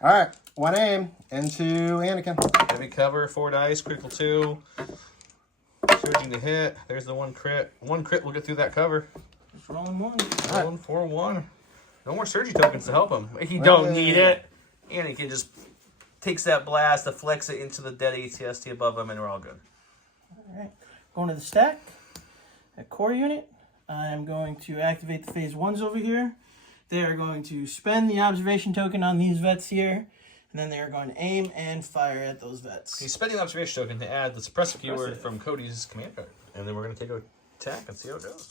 All right, 1 aim into Anakin. Heavy cover, 4 dice, critical 2. Surging to hit. There's the 1 crit. 1 crit will get through that cover. Just rolling 1. Rolling 4-1. No more surgery tokens to help him. He don't need it. And he can just takes that blast, deflects it into the dead ATST above him, and we're all good. All right, going to the stack. At core unit, I'm going to activate the phase 1s over here. They are going to spend the observation token on these vets here, and then they are going to aim and fire at those vets. He's spending the observation token to add the suppressive keyword from Cody's command card. And then we're going to take an attack and see how it goes.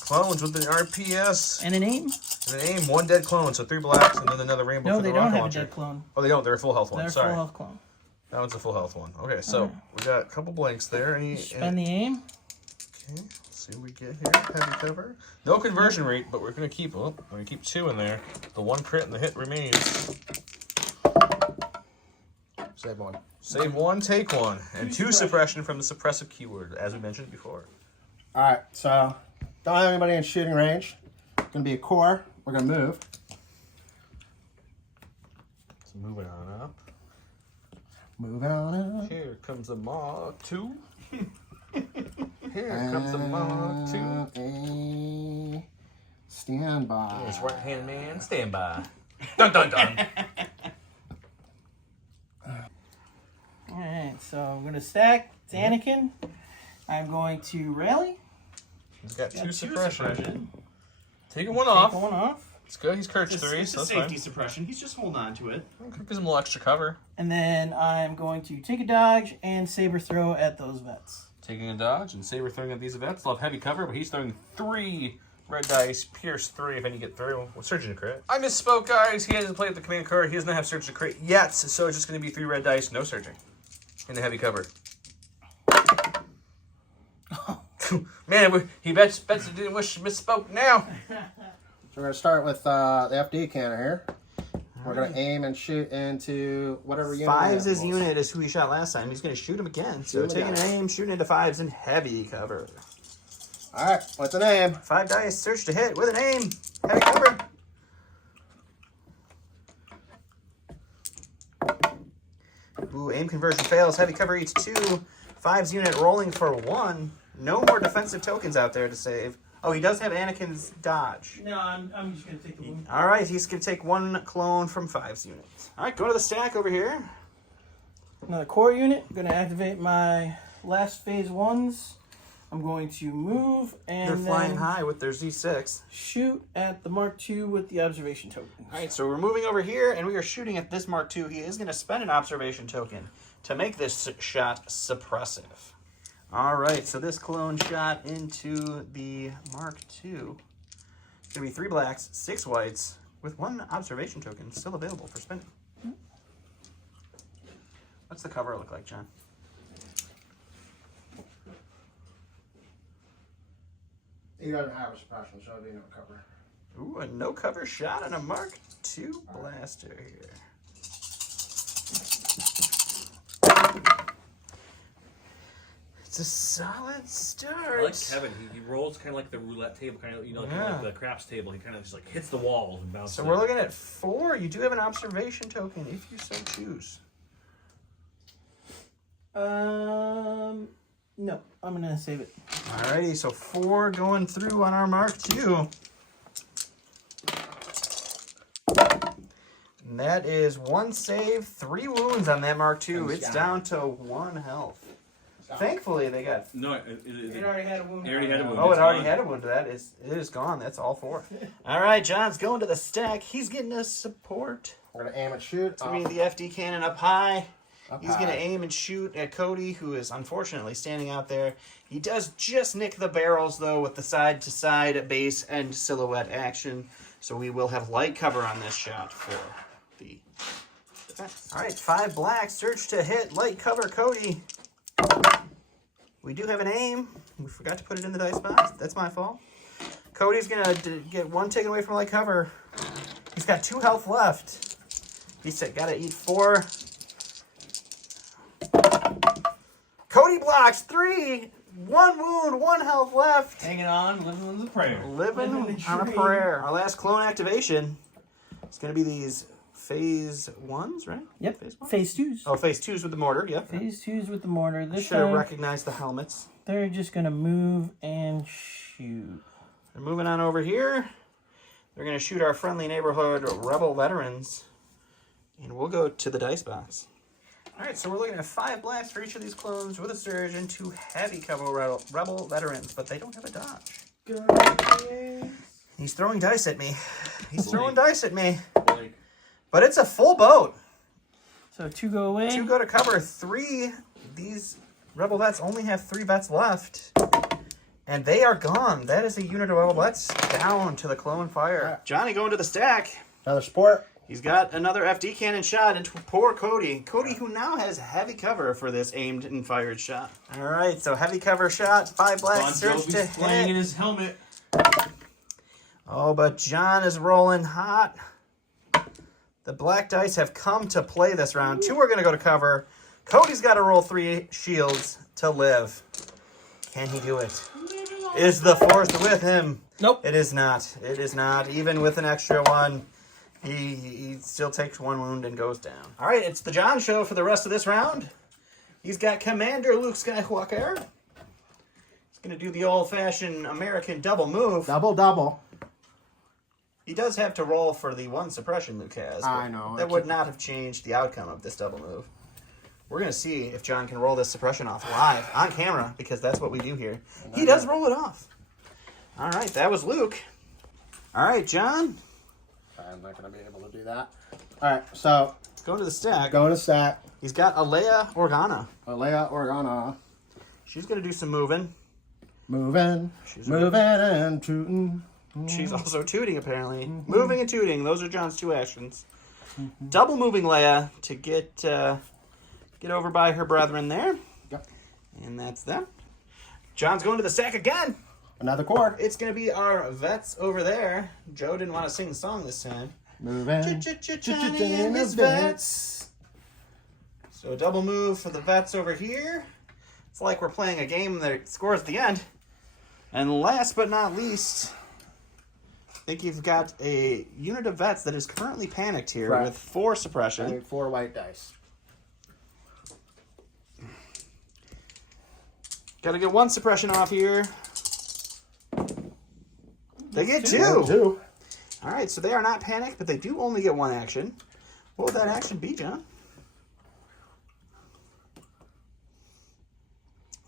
Clones with the RPS. And an aim? And an aim, 1 dead clone, so 3 blacks, and then another rainbow No, for the they don't rocket have launcher. a dead clone. Oh, they don't. They're a full health one. They're a Sorry. full health clone. That one's a full health one. Okay, so we got a couple blanks there. Spend the aim. Okay, let's see what we get here. Heavy cover. No conversion rate, but we're gonna keep 2 in there. The 1 crit and the hit remains. Save 1. Save 1, take 1, and 2 suppression from the suppressive keyword, as we mentioned before. All right, so don't have anybody in shooting range. Going to be a core. We're going to move. So moving on up. Moving on up. Here comes the Mark 2. Here comes the Mark 2. A standby. Yes, right hand man, stand by. Dun dun dun. Alright, so I'm going to stack. It's Anakin. I'm going to rally. He's got Got 2 2 suppression. suppression. Taking 1 off. Take 1 off. It's good. He's courage It's 3, it's so a that's safety fine. suppression. He's just holding on to it. Okay, gives him a little extra cover. And then I'm going to take a dodge and saber throw at those vets. Taking a dodge and saber throwing at these events. They'll have heavy cover, but he's throwing 3 red dice, pierce 3 if any get through. Well, Surgeon to crit. I misspoke, guys. He hasn't played with the command card. He does not have Surgeon to crit yet, so it's just going to be 3 red dice, no surging. In the heavy cover. Man, he bets it didn't wish misspoke now. So we're going to start with the FD cannon here. We're going to aim and shoot into whatever unit. Fives his unit is who he shot last time. He's going to shoot him again. So Shoot him taking again. aim, shooting into 5s in heavy cover. All right, what's the name? 5 dice, search to hit with an aim. Heavy cover. Ooh, aim conversion fails. Heavy cover eats 2. 5's unit rolling for 1. No more defensive tokens out there to save. Oh, he does have Anakin's dodge. No, I'm just going to take the wound. All right, he's going to take 1 clone from 5's unit. All right, go to the stack over here. Another core unit. I'm going to activate my last phase 1s. I'm going to move and They're flying then high with their Z6. shoot at the Mark II with the observation token. All right, so we're moving over here, and we are shooting at this Mark II. He is going to spend an observation token to make this shot suppressive. All right, so this clone shot into the Mark II. It's going to be 3 blacks, 6 whites, with 1 observation token still available for spending. What's the cover look like, John? He doesn't have a suppression, so it'll be no cover. Ooh, a no cover shot on a Mark II blaster here. It's a solid start. I like Kevin. He rolls kind of like the roulette table, kind of, like, Yeah. like the craps table. He kind of just like hits the walls and bounces. So we're looking at 4. You do have an observation token if you so choose. No, I'm going to save it. Alrighty, so 4 going through on our Mark II. And that is 1 save, 3 wounds on that Mark II. It's down to 1 health. Thankfully, they got... No, It already had a wound. It already had a wound. Oh, it It's already gone. had a wound. It is gone. That's all 4. All right, John's going to the stack. He's getting us support. We're going to aim and shoot. It's going to be the FD cannon up high. Up He's going to high. aim and shoot at Cody, who is unfortunately standing out there. He does just nick the barrels, though, with the side-to-side base and silhouette action. So we will have light cover on this shot for the defense. All right, 5 blacks. Search to hit. Light cover, Cody. We do have an aim. We forgot to put it in the dice box. That's my fault. Cody's going to get 1 taken away from light cover. He's got 2 health left. He's got to eat 4. Cody blocks 3. 1 wound, 1 health left. Hanging on, living on the prayer. Living on a prayer. Our last clone activation is going to be these phase 1s, right? Yep. Phase 1? Phase 2s. Oh, phase 2s with the mortar, yep. Phase 2s with the mortar. This Should have time, recognized the helmets. they're just going to move and shoot. They're moving on over here. They're going to shoot our friendly neighborhood rebel veterans. And we'll go to the dice box. All right, so we're looking at 5 blacks for each of these clones with a surge and 2 heavy cover rebel veterans, but they don't have a dodge. He's throwing dice at me. He's throwing dice at me. Like, But it's a full boat. So 2 go away. 2 go to cover. 3. These rebel vets only have 3 vets left. And they are gone. That is a unit of rebel vets down to the clone fire. Johnny going to the stack. Another sport. He's got another FD cannon shot into poor Cody. Cody, who now has heavy cover for this aimed and fired shot. All right, so heavy cover shot. 5 Bon blacks. Search to Jovi's playing in hit. his helmet. Oh, but John is rolling hot. The black dice have come to play this round. 2 are going to go to cover. Cody's got to roll 3 shields to live. Can he do it? Is the force with him? Nope. It is not. It is not. Even with an extra 1, he still takes 1 wound and goes down. All right, it's the John show for the rest of this round. He's got Commander Luke Skywalker. He's going to do the old-fashioned American double move. Double. He does have to roll for the 1 suppression Luke has. I know. That would not have changed the outcome of this double move. We're going to see if John can roll this suppression off live on camera, because that's what we do here. He does roll it off. All right, that was Luke. All right, John. I'm not going to be able to do that. All right, so Going to the stack. going to stack. He's got Alea Organa. Alea Organa. She's going to do some moving. Moving, She's moving and tooting. She's also tooting, apparently. Moving and tooting. Those are John's 2 actions. Double moving Leia to get over by her brethren there. Yep. And that's them. John's going to the stack again. Another cord. It's going to be our vets over there. Joe didn't want to sing the song this time. Moving. Johnny and his vets. So a double move for the vets over here. It's like we're playing a game that scores at the end. And last but not least, I think you've got a unit of vets that is currently panicked here Right. with 4 I suppression. need 4 white dice. Got to get 1 suppression off here. They get 2. 2. All right, so they are not panicked, but they do only get 1 action. What would that action be, John?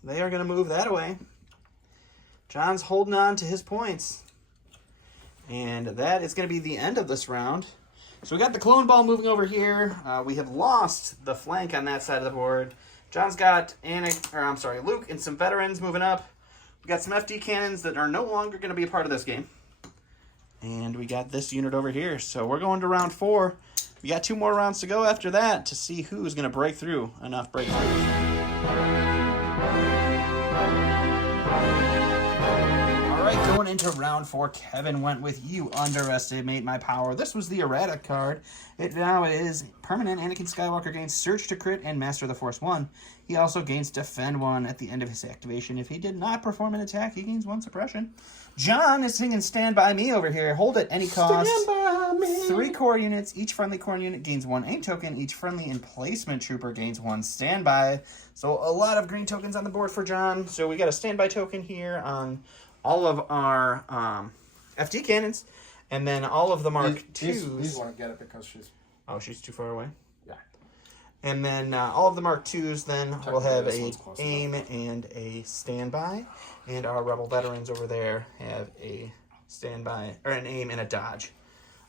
They are going to move that away. John's holding on to his points. And that is going to be the end of this round. So we got the clone ball moving over here. We have lost the flank on that side of the board. John's got Luke and some veterans moving up. We got some FD cannons that are no longer going to be a part of this game. And we got this unit over here. So we're going to round 4. We got 2 more rounds to go after that to see who's going to break through enough breakthroughs. Going into round 4, Kevin went with You Underestimate My Power. This was the errata card. Now it is permanent. Anakin Skywalker gains Surge to Crit and Master of the Force 1. He also gains Defend 1 at the end of his activation. If he did not perform an attack, he gains 1 suppression. John is singing Stand By Me over here. Hold at any cost. Stand by me. 3 core units. Each friendly core unit gains 1 aim token. Each friendly emplacement trooper gains 1 standby. So a lot of green tokens on the board for John. So we got a standby token here on all of our FD cannons, and then all of the Mark IIs. These won't get it because she's... Oh, she's too far away? Yeah. And then all of the Mark IIs then will have this a one's close aim and a standby, and our Rebel veterans over there have a standby, or an aim and a dodge.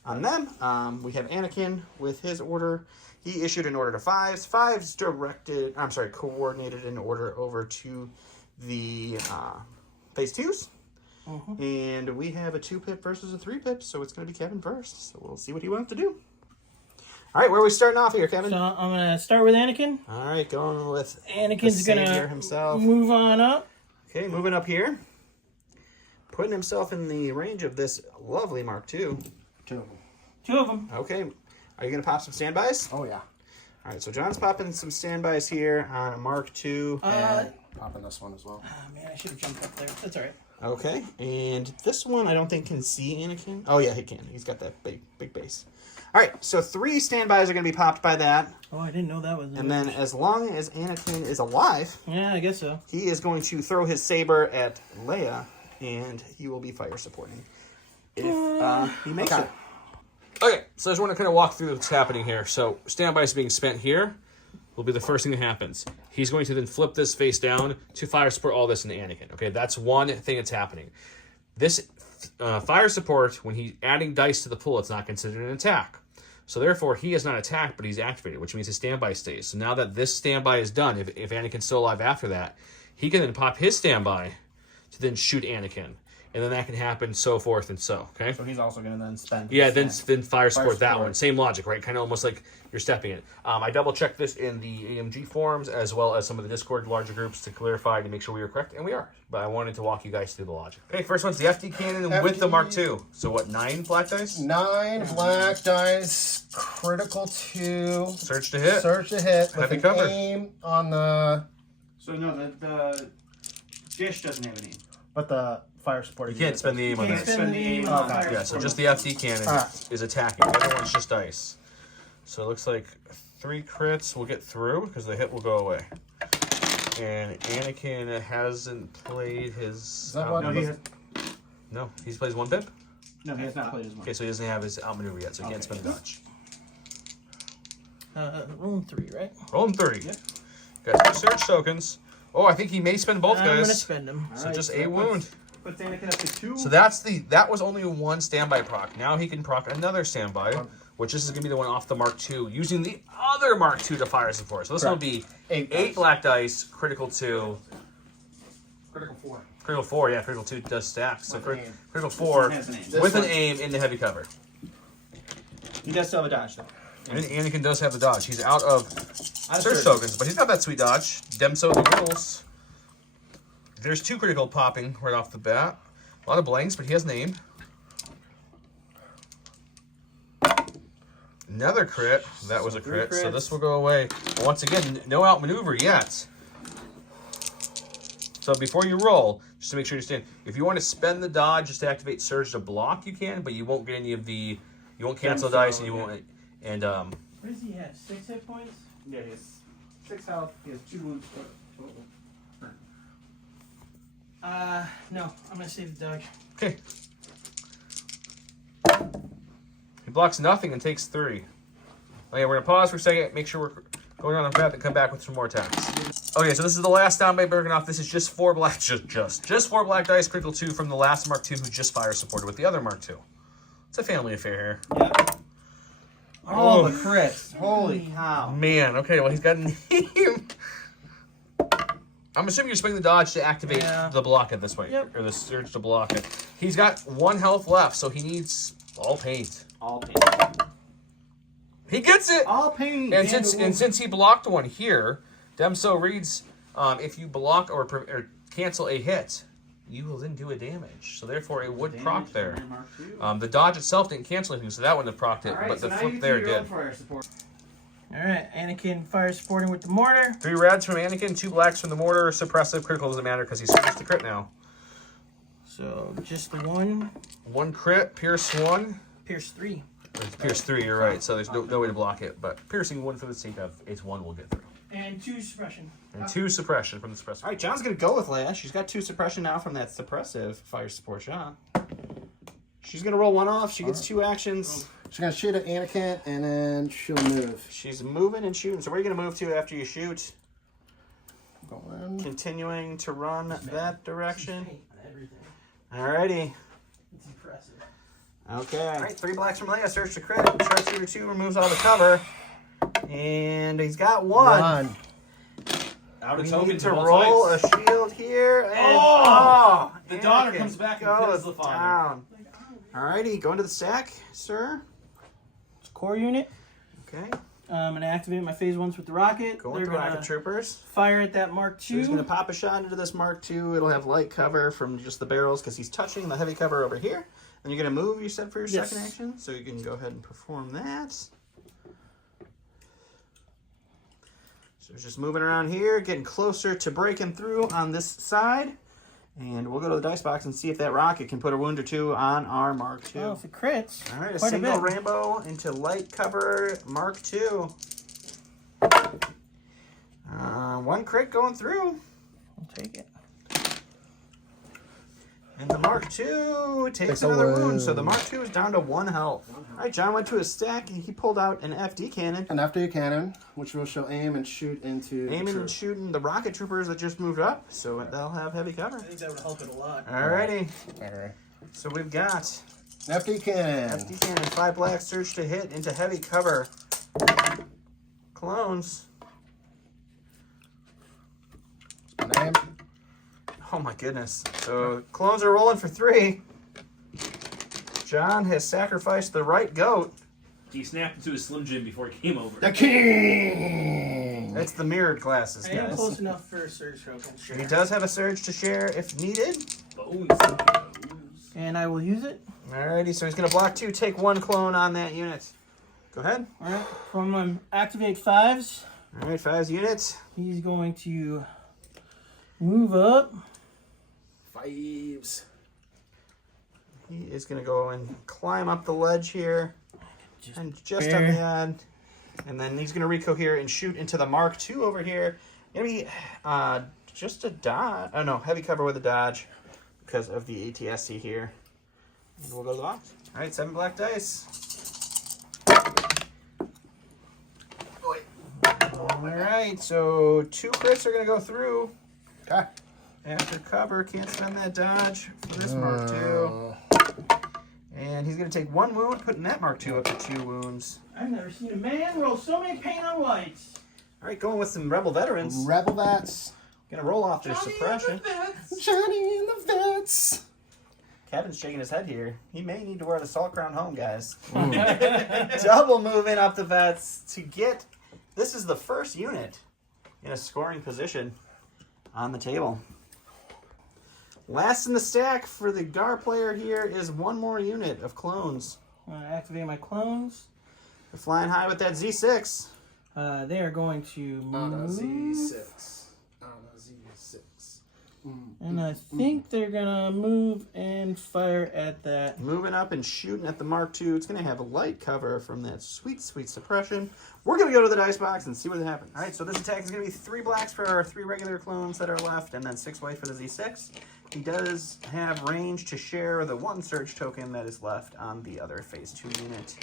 On them, we have Anakin with his order. He issued an order to 5s. 5s coordinated an order over to the phase 2s. And we have a 2-pip versus a 3-pip, so it's going to be Kevin first. So we'll see what he wants to do. All right, where are we starting off here, Kevin? So I'm going to start with Anakin. All right, going with Anakin's the going savior to himself. move on up. Okay, moving up here. Putting himself in the range of this lovely Mark II. 2. 2 of them. Okay, are you going to pop some standbys? Oh, yeah. All right, so John's popping some standbys here on a Mark II. And popping this one as well. Oh, man, I should have jumped up there. That's all right. Okay, and this one I don't think can see Anakin. Oh, yeah, he can. He's got that big base. All right, so 3 standbys are going to be popped by that. Oh, I didn't know that was... And then as long as Anakin is alive, Yeah, I guess so. he is going to throw his saber at Leia, and he will be fire supporting if he makes it. Okay, so I just want to kind of walk through what's happening here. So standby is being spent here. Will be the first thing that happens. He's going to then flip this face down to fire support all this into Anakin. Okay, that's one thing that's happening. This fire support, when he's adding dice to the pool, it's not considered an attack. So therefore, he is not attacked, but he's activated, which means his standby stays. So now that this standby is done, if Anakin's still alive after that, he can then pop his standby to then shoot Anakin. And then that can happen, so forth and so, okay? So he's also going to then spend... Yeah, then fire support that support. one. Same logic, right? Kind of almost like you're stepping it. I double-checked this in the AMG forums as well as some of the Discord larger groups to clarify to make sure we were correct, and we are. But I wanted to walk you guys through the logic. Okay, first one's the FD cannon with the Mark II. So what, 9 black dice? 9 black dice, critical 2. Search to hit. Search to hit. Heavy With an cover. aim on the... So no, the dish doesn't have an aim. But the fire support... You can't spend the aim on Can't that. spend the aim on fire. Yeah, so just the FD cannon Alright. is attacking. The other one's just dice. So it looks like 3 crits will get through because the hit will go away. And Anakin hasn't played his... that what- No, he plays 1 pip? No, he has not played his one. Okay, so he doesn't have his outmaneuver yet, so he can't spend a dodge. Room 3, right? Roll him 3. Yep. Got 2 search tokens. Oh, I think he may spend both, I'm going to guys. spend them. So just a wound. Puts Anakin up to 2. So that was only one standby proc. Now he can proc another standby, which this is going to be the one off the Mark II, using the other Mark II to fire support. So this one will be 8 black dice, critical 2. Critical 4. Critical 4, yeah, critical 2 does stack. So With an aim. critical 4 has an aim. with an aim into heavy cover. He does still have a dodge, though. And Anakin does have the dodge. He's out of search tokens, but he's got that sweet dodge. Demso the rules. There's 2 critical popping right off the bat. A lot of blanks, but he has an aim. Another crit. That was a crit, so this will go away. Once again, no outmaneuver yet. So before you roll, just to make sure you understand, if you want to spend the dodge just to activate surge to block, you can, but you won't get any of the, you won't cancel dice, and you won't, and What does he have? 6 hit points? Yeah, he has 6 health. He has 2 wounds. No. I'm gonna save the dog. okay. He blocks nothing and takes 3. Okay, we're gonna pause for a second, make sure we're going on the path and come back with some more attacks. Okay, so this is the last down by Bergenoff. This is just 4 black, just 4 black dice, critical 2 from the last Mark II who just fire supported with the other Mark II. It's a family affair here. Yep. Oh, the crits. Holy cow. Man, okay, well he's got an aim. I'm assuming you're spending the dodge to activate the block at this point. Yep. Or the surge to block it. He's got 1 health left, so he needs all paint. All paint. He gets it! All paint. And since he blocked one here, Demso reads, if you block or cancel a hit, you will then do a damage. So therefore it would proc there. The dodge itself didn't cancel anything, so that wouldn't have proc'd it, but the flip there did. Alright, Anakin fire supporting with the mortar. 3 reds from Anakin, 2 blacks from the mortar. Suppressive, critical doesn't matter because he's switched to crit now. So just the 1. 1 crit, pierce 1. Pierce 3. It's pierce 3, you're right, so there's no way to block it. But piercing 1 for the sake of it's 1 will get through. And 2 suppression. And 2 suppression from the suppressive. All right, John's going to go with Leia. She's got 2 suppression now from that suppressive fire support shot. She's going to roll 1 off. She gets 2 actions. She's going to shoot at Anakin, and then she'll move. She's moving and shooting. So where are you going to move to after you shoot? Going. Continuing to run that direction. Alrighty. It's impressive. Okay. All right, 3 blacks from Leia. Search the crit. Sharpshooter 2 removes all the cover. And he's got 1. Out We of token need to roll a shield here. And, The daughter Anakin comes back and goes kills the father. down. Alrighty, go into the stack, sir. It's core unit. Okay. I'm going to activate my phase 1s with the rocket. Go They're into rocket going to troopers. fire at that Mark So II. he's going to pop a shot into this Mark II. It'll have light cover from just the barrels because he's touching the heavy cover over here. And you're going to move, you said, for your Yes. second action. So you can go ahead and perform that. So just moving around here, getting closer to breaking through on this side. And we'll go to the dice box and see if that rocket can put a wound or 2 on our Mark II. Oh, if it crits. All right, a quite single bit. rainbow into light cover Mark II. 1 crit going through. I'll take it. And the Mark II takes Takes a another wound. wound. So the Mark II is down to 1 health. All right, John went to his stack and he pulled out an FD cannon. And after your cannon, which will show aim and shoot into the Aiming troop. and shooting the rocket troopers that just moved up. So they'll have heavy cover. I think that would help it a lot. Alrighty. Alright. So we've got FD cannon. FD cannon, 5 black, surge to hit into heavy cover. Clones. Name. Oh my goodness. So clones are rolling for 3. John has sacrificed the right goat. He snapped into his Slim Jim before he came over. The king. That's the mirrored glasses, I am guys. close enough for a surge token. Sure. He does have a surge to share if needed. Bones. And I will use it. Alrighty, so he's going to block 2, take 1 clone on that unit. Go ahead. Alright, from activate 5s, Alright, 5 units. he's going to move up. 5s. He is going to go and climb up the ledge here. And just on bare. the end. And then he's going to recohere and shoot into the Mark II over here. Going to be just a dodge. Oh, no, heavy cover with a dodge because of the ATSC here. And we'll go to the box. All right, 7 black dice. All right, so 2 crits are going to go through. Okay. After cover, can't spend that dodge for this Mark II. And he's going to take 1 wound, putting that Mark II up to 2 wounds. I've never seen a man roll so many paint on whites. All right, going with some Rebel veterans. Rebel Vets. Going to roll off their suppression. Johnny and the Vets. Kevin's shaking his head here. He may need to wear the Salt Crown home, guys. Double moving up the vets to get... This is the first unit in a scoring position on the table. Last in the stack for the Gar player here is 1 more unit of clones. I'm going to activate my clones. They're flying high with that Z6. They are going to On a move. Z6. On a Z6. And I think they're going to move and fire at that. Moving up and shooting at the Mark II. It's going to have a light cover from that sweet, sweet suppression. We're going to go to the dice box and see what happens. All right, so this attack is going to be 3 blacks for our 3 regular clones that are left, and then 6 white for the Z6. He does have range to share the 1 surge token that is left on the other phase 2 unit.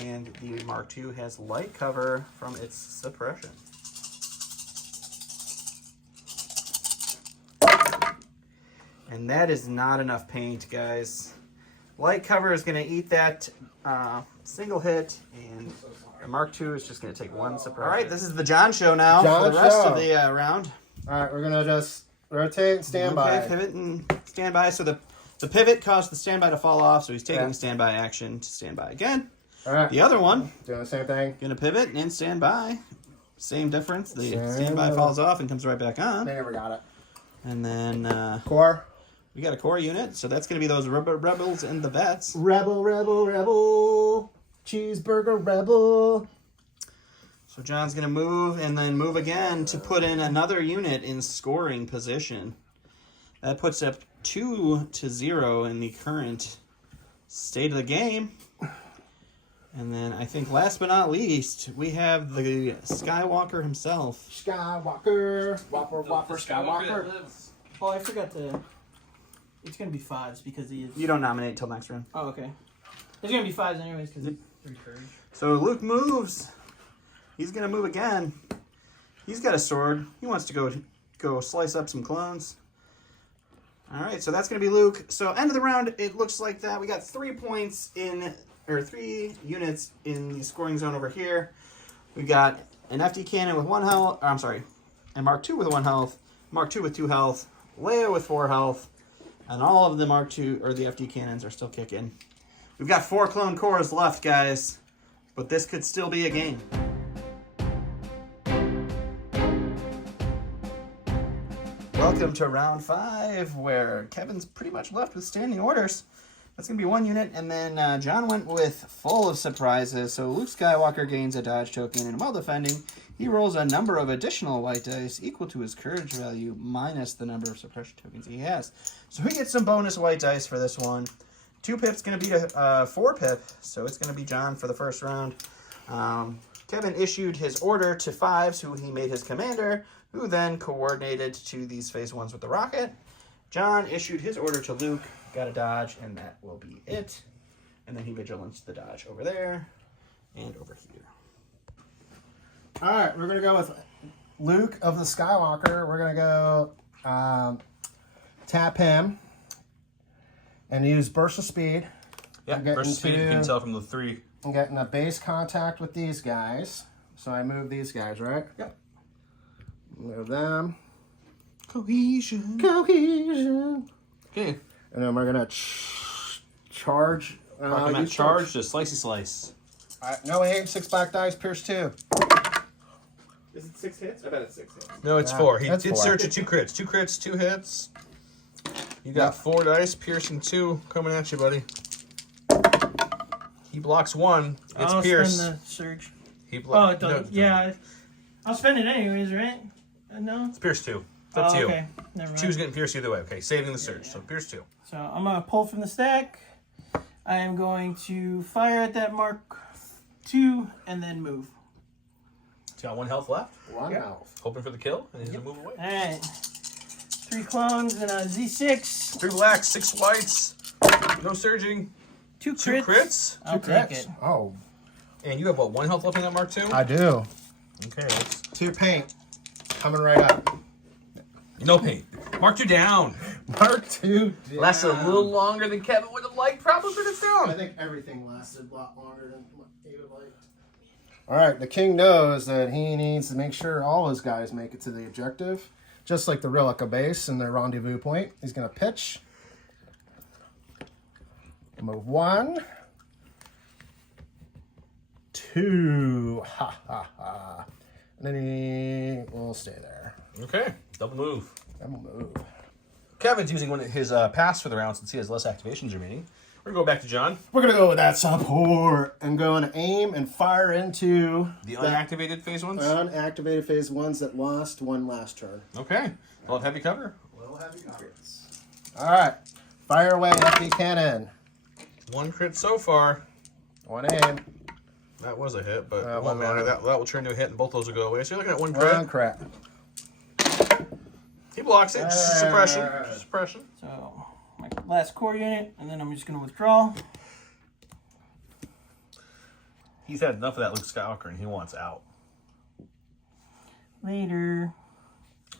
And the Mark II has light cover from its suppression. And that is not enough paint, guys. Light cover is going to eat that single hit, and the Mark II is just going to take 1 suppression. All right, this is the John show now for the rest of the round. All right, we're going to just rotate and stand by. Okay, pivot and stand by. So the pivot caused the standby to fall off, so he's taking the standby action to stand by again. All right. The other one, Doing the same thing. going to pivot and stand by. Same difference. The standby falls off and comes right back on. They never got it. And then Core. we got a core unit, so that's going to be those rebels and the vets. Rebel, rebel, rebel. Cheeseburger rebel. So John's going to move and then move again to put in another unit in scoring position. That puts up 2-0 in the current state of the game. And then I think last but not least, we have the Skywalker himself. Skywalker. Whopper, Skywalker. Oh, I forgot to... It's going to be 5s because he is... You don't nominate till next round. Oh, okay. It's going to be 5s anyways because it's 3 courage. So Luke moves. He's going to move again. He's got a sword. He wants to go slice up some clones. All right, so that's going to be Luke. So end of the round, it looks like that. We got 3 points in, or 3 units in the scoring zone over here. We got an FD cannon with 1 health. I'm sorry, and Mark II with 1 health. Mark II with 2 health. Leia with 4 health. And all of the Mark II, or the FD cannons, are still kicking. We've got 4 clone cores left, guys. But this could still be a game. Welcome to round 5, where Kevin's pretty much left with standing orders. That's going to be 1 unit, and then John went with full of surprises. So Luke Skywalker gains a dodge token, and while defending, he rolls a number of additional white dice equal to his courage value minus the number of suppression tokens he has. So he gets some bonus white dice for this one. 2 pip's going to beat a 4 pip, so it's going to be John for the first round. Kevin issued his order to 5s, who he made his commander, who then coordinated to these phase 1s with the rocket. John issued his order to Luke, got a dodge, and that will be it. And then he vigilance the dodge over there and over here. All right, we're going to go with Luke of the Skywalker. We're going to go tap him and use Burst of Speed. Yeah, burst of speed. You can tell from the 3. I'm getting a base contact with these guys. So I move these guys, right? Yep. Move them. Cohesion. Cohesion. Okay. And then we're going to charge. Rocket use charge to slicey slice. All right, no aim, 6 black dice, pierce 2. Is it 6 hits? I bet it's 6 hits. No, it's 4. He that's did 4. search at 2 crits. 2 crits, 2 hits. You got 4 dice, piercing 2 coming at you, buddy. He blocks 1. It's I'll pierce. spend the surge. He Oh, it doesn't. Yeah. I'll spend it anyways, right? No? It's pierce 2. It's up to you. Okay. Never mind. 2's getting pierced either way. Okay, saving the surge. So pierce 2. So I'm going to pull from the stack. I am going to fire at that Mark II and then move. He's got 1 health left. 1 health. Hoping for the kill, and he's going to move away. Alright. 3 clones and a Z6. 3 blacks, 6 whites. No surging. 2 2 crits. crits. I'll take it. Oh, And you have, what, 1 health left in that Mark II? I do. Okay, let's... 2 paint. Coming right up. No paint. Mark 2 down. Mark 2 down. Lasted a little longer than Kevin would have liked, probably, but it's I down. think everything lasted a lot longer than what he would like. All right, the king knows that he needs to make sure all his guys make it to the objective. Just like the Relica base and their rendezvous point. He's going to pitch. Move 1. 2. Ha, ha, ha. And then he will stay there. Okay, double move. Double move. Kevin's using one of his pass for the round since he has less activations remaining. We're going to go back to John. We're going to go with that support and go and aim and fire into The unactivated phase ones? unactivated phase 1s that lost one last turn. Okay. Well, heavy cover. Little heavy covers. All right. Fire away, FB cannon. 1 crit so far. 1 aim. That was a hit, but it Well, won't matter. That will turn into a hit, and both those will go away. So you're looking at 1 crit. 1 crit. He blocks it. Suppression. Suppression. So my last core unit, and then I'm just going to withdraw. He's had enough of that Luke Skywalker, and he wants out. Later.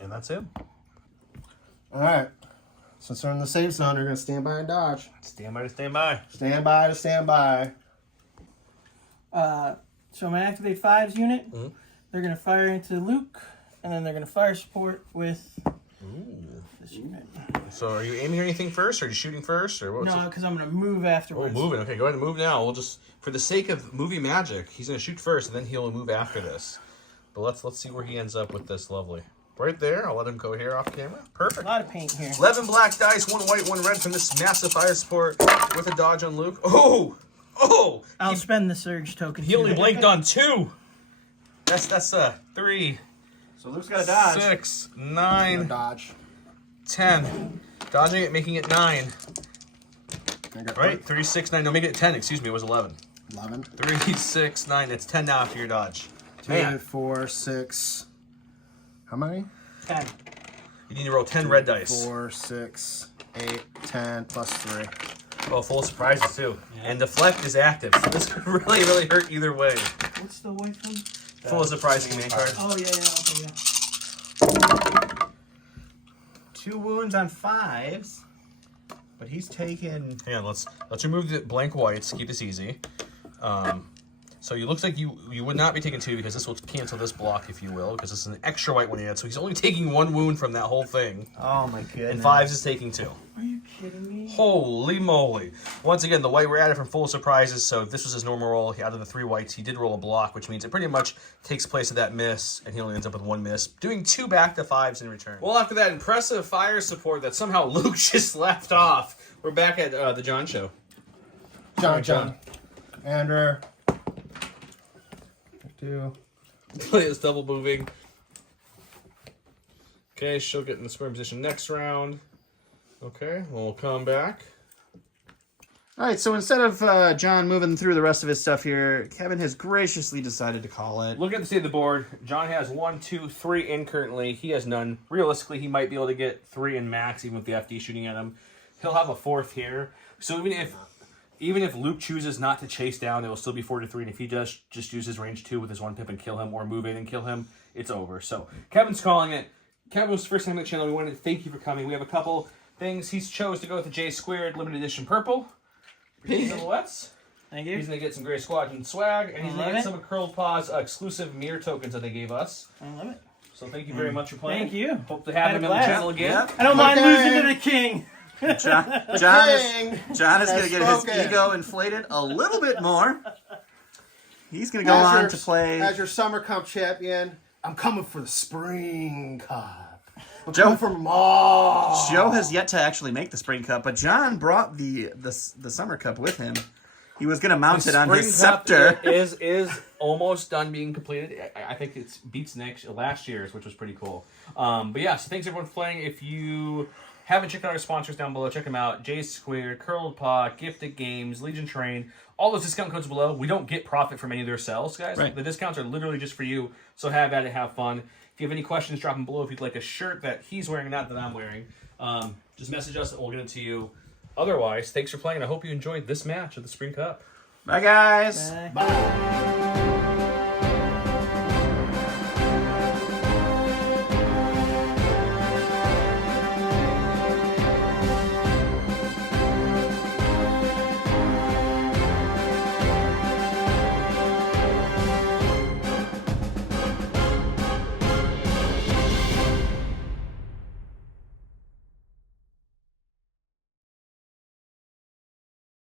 And that's him. All right. Since they're in the safe zone, they're going to stand by and dodge. Stand by to stand by. Stand by to stand by. So my activate 5s unit, Mhm. they're going to fire into Luke, and then they're going to fire support with this unit. So are you aiming or anything first, or are you shooting first, or what's No, because I'm going to move afterwards. Oh, moving. Okay, go ahead and move now. We'll just, for the sake of movie magic, he's going to shoot first, and then he'll move after this. But let's see where he ends up with this lovely. Right there. I'll let him go here off camera. A Perfect. lot of paint here. 11 black dice, 1 white, 1 red from this massive fire support with a dodge on Luke. Oh! Oh! I'll spend the surge token. He only blinked on 2. That's 3, So Luke's got to dodge. 6, 9, Dodge. 10. Dodging it, making it 9. I got Right? 3, 6, 9. No, make it 10. Excuse me, it was 11. 11. 3, 6, 9. It's 10 now after your dodge. 2, Man, 4, 6. How many? 10. you need to roll 10 red dice. 4, 6, 8, 10, plus 3. Oh, full of surprises too. And deflect is active, so this could really, really hurt either way. What's the white one? Full of surprise command card. Oh, yeah, okay, yeah. 2 wounds on 5s, but he's taken. Hang on, let's remove the blank whites. Keep this easy. So it looks like you would not be taking 2 because this will cancel this block, if you will, because it's an extra white one he had. So he's only taking 1 wound from that whole thing. Oh my goodness. And 5s is taking 2. Are you kidding me? Holy moly. Once again, the white were added from full of surprises, so if this was his normal roll, out of the 3 whites, he did roll a block, which means it pretty much takes place of that miss, and he only ends up with 1 miss, doing 2 back to 5s in return. Well, after that impressive fire support that somehow Luke just left off, we're back at the John Show. John. Andrew. 2. Play is double moving. Okay, she'll get in the square position next round. Okay, we'll come back. All right, so instead of John moving through the rest of his stuff here, Kevin has graciously decided to call it. Look at the state of the board. John has 1, 2, 3 in currently. He has none. Realistically, he might be able to get 3 in max, even with the FD shooting at him. He'll have a 4th here. So even if Luke chooses not to chase down, it will still be 4 to 3. And if he does just use his range 2 with his 1 pip and kill him, or move in and kill him, it's over. So Kevin's calling it. Kevin was first time on the channel. We wanted to thank you for coming. We have a couple things. He's chose to go with the J Squared limited edition purple. Silhouettes. Thank you. He's going to get some Grey Squadron swag, and he's going to love get it. some of Curled Paw's exclusive mirror tokens that they gave us. I love it. So thank you very much for playing. Thank you. Hope to have Had a him on the blast. channel again. Yep. I don't mind Okay. losing to the king. John is going to get his spoken. ego inflated a little bit more. He's going to go on to play. As your Summer Cup champion, I'm coming for the Spring Cup. I'm Joe- coming for them all. Joe has yet to actually make the Spring Cup, but John brought the Summer Cup with him. He was going to mount it on his Spring Cup scepter. is almost done being completed. I think it beats last year's, which was pretty cool. But yeah, so thanks everyone for playing. If you haven't checked out our sponsors down below, check them out. J Squared, Curled Paw, Gifted Games, Legion Train, all those discount codes below. We don't get profit from any of their sales, guys. Right. The discounts are literally just for you, so have at it, have fun. If you have any questions, drop them below. If you'd like a shirt that he's wearing, not that I'm wearing, just message us and we'll get it to you. Otherwise, thanks for playing, and I hope you enjoyed this match of the Spring Cup. Bye, guys. Bye. Bye.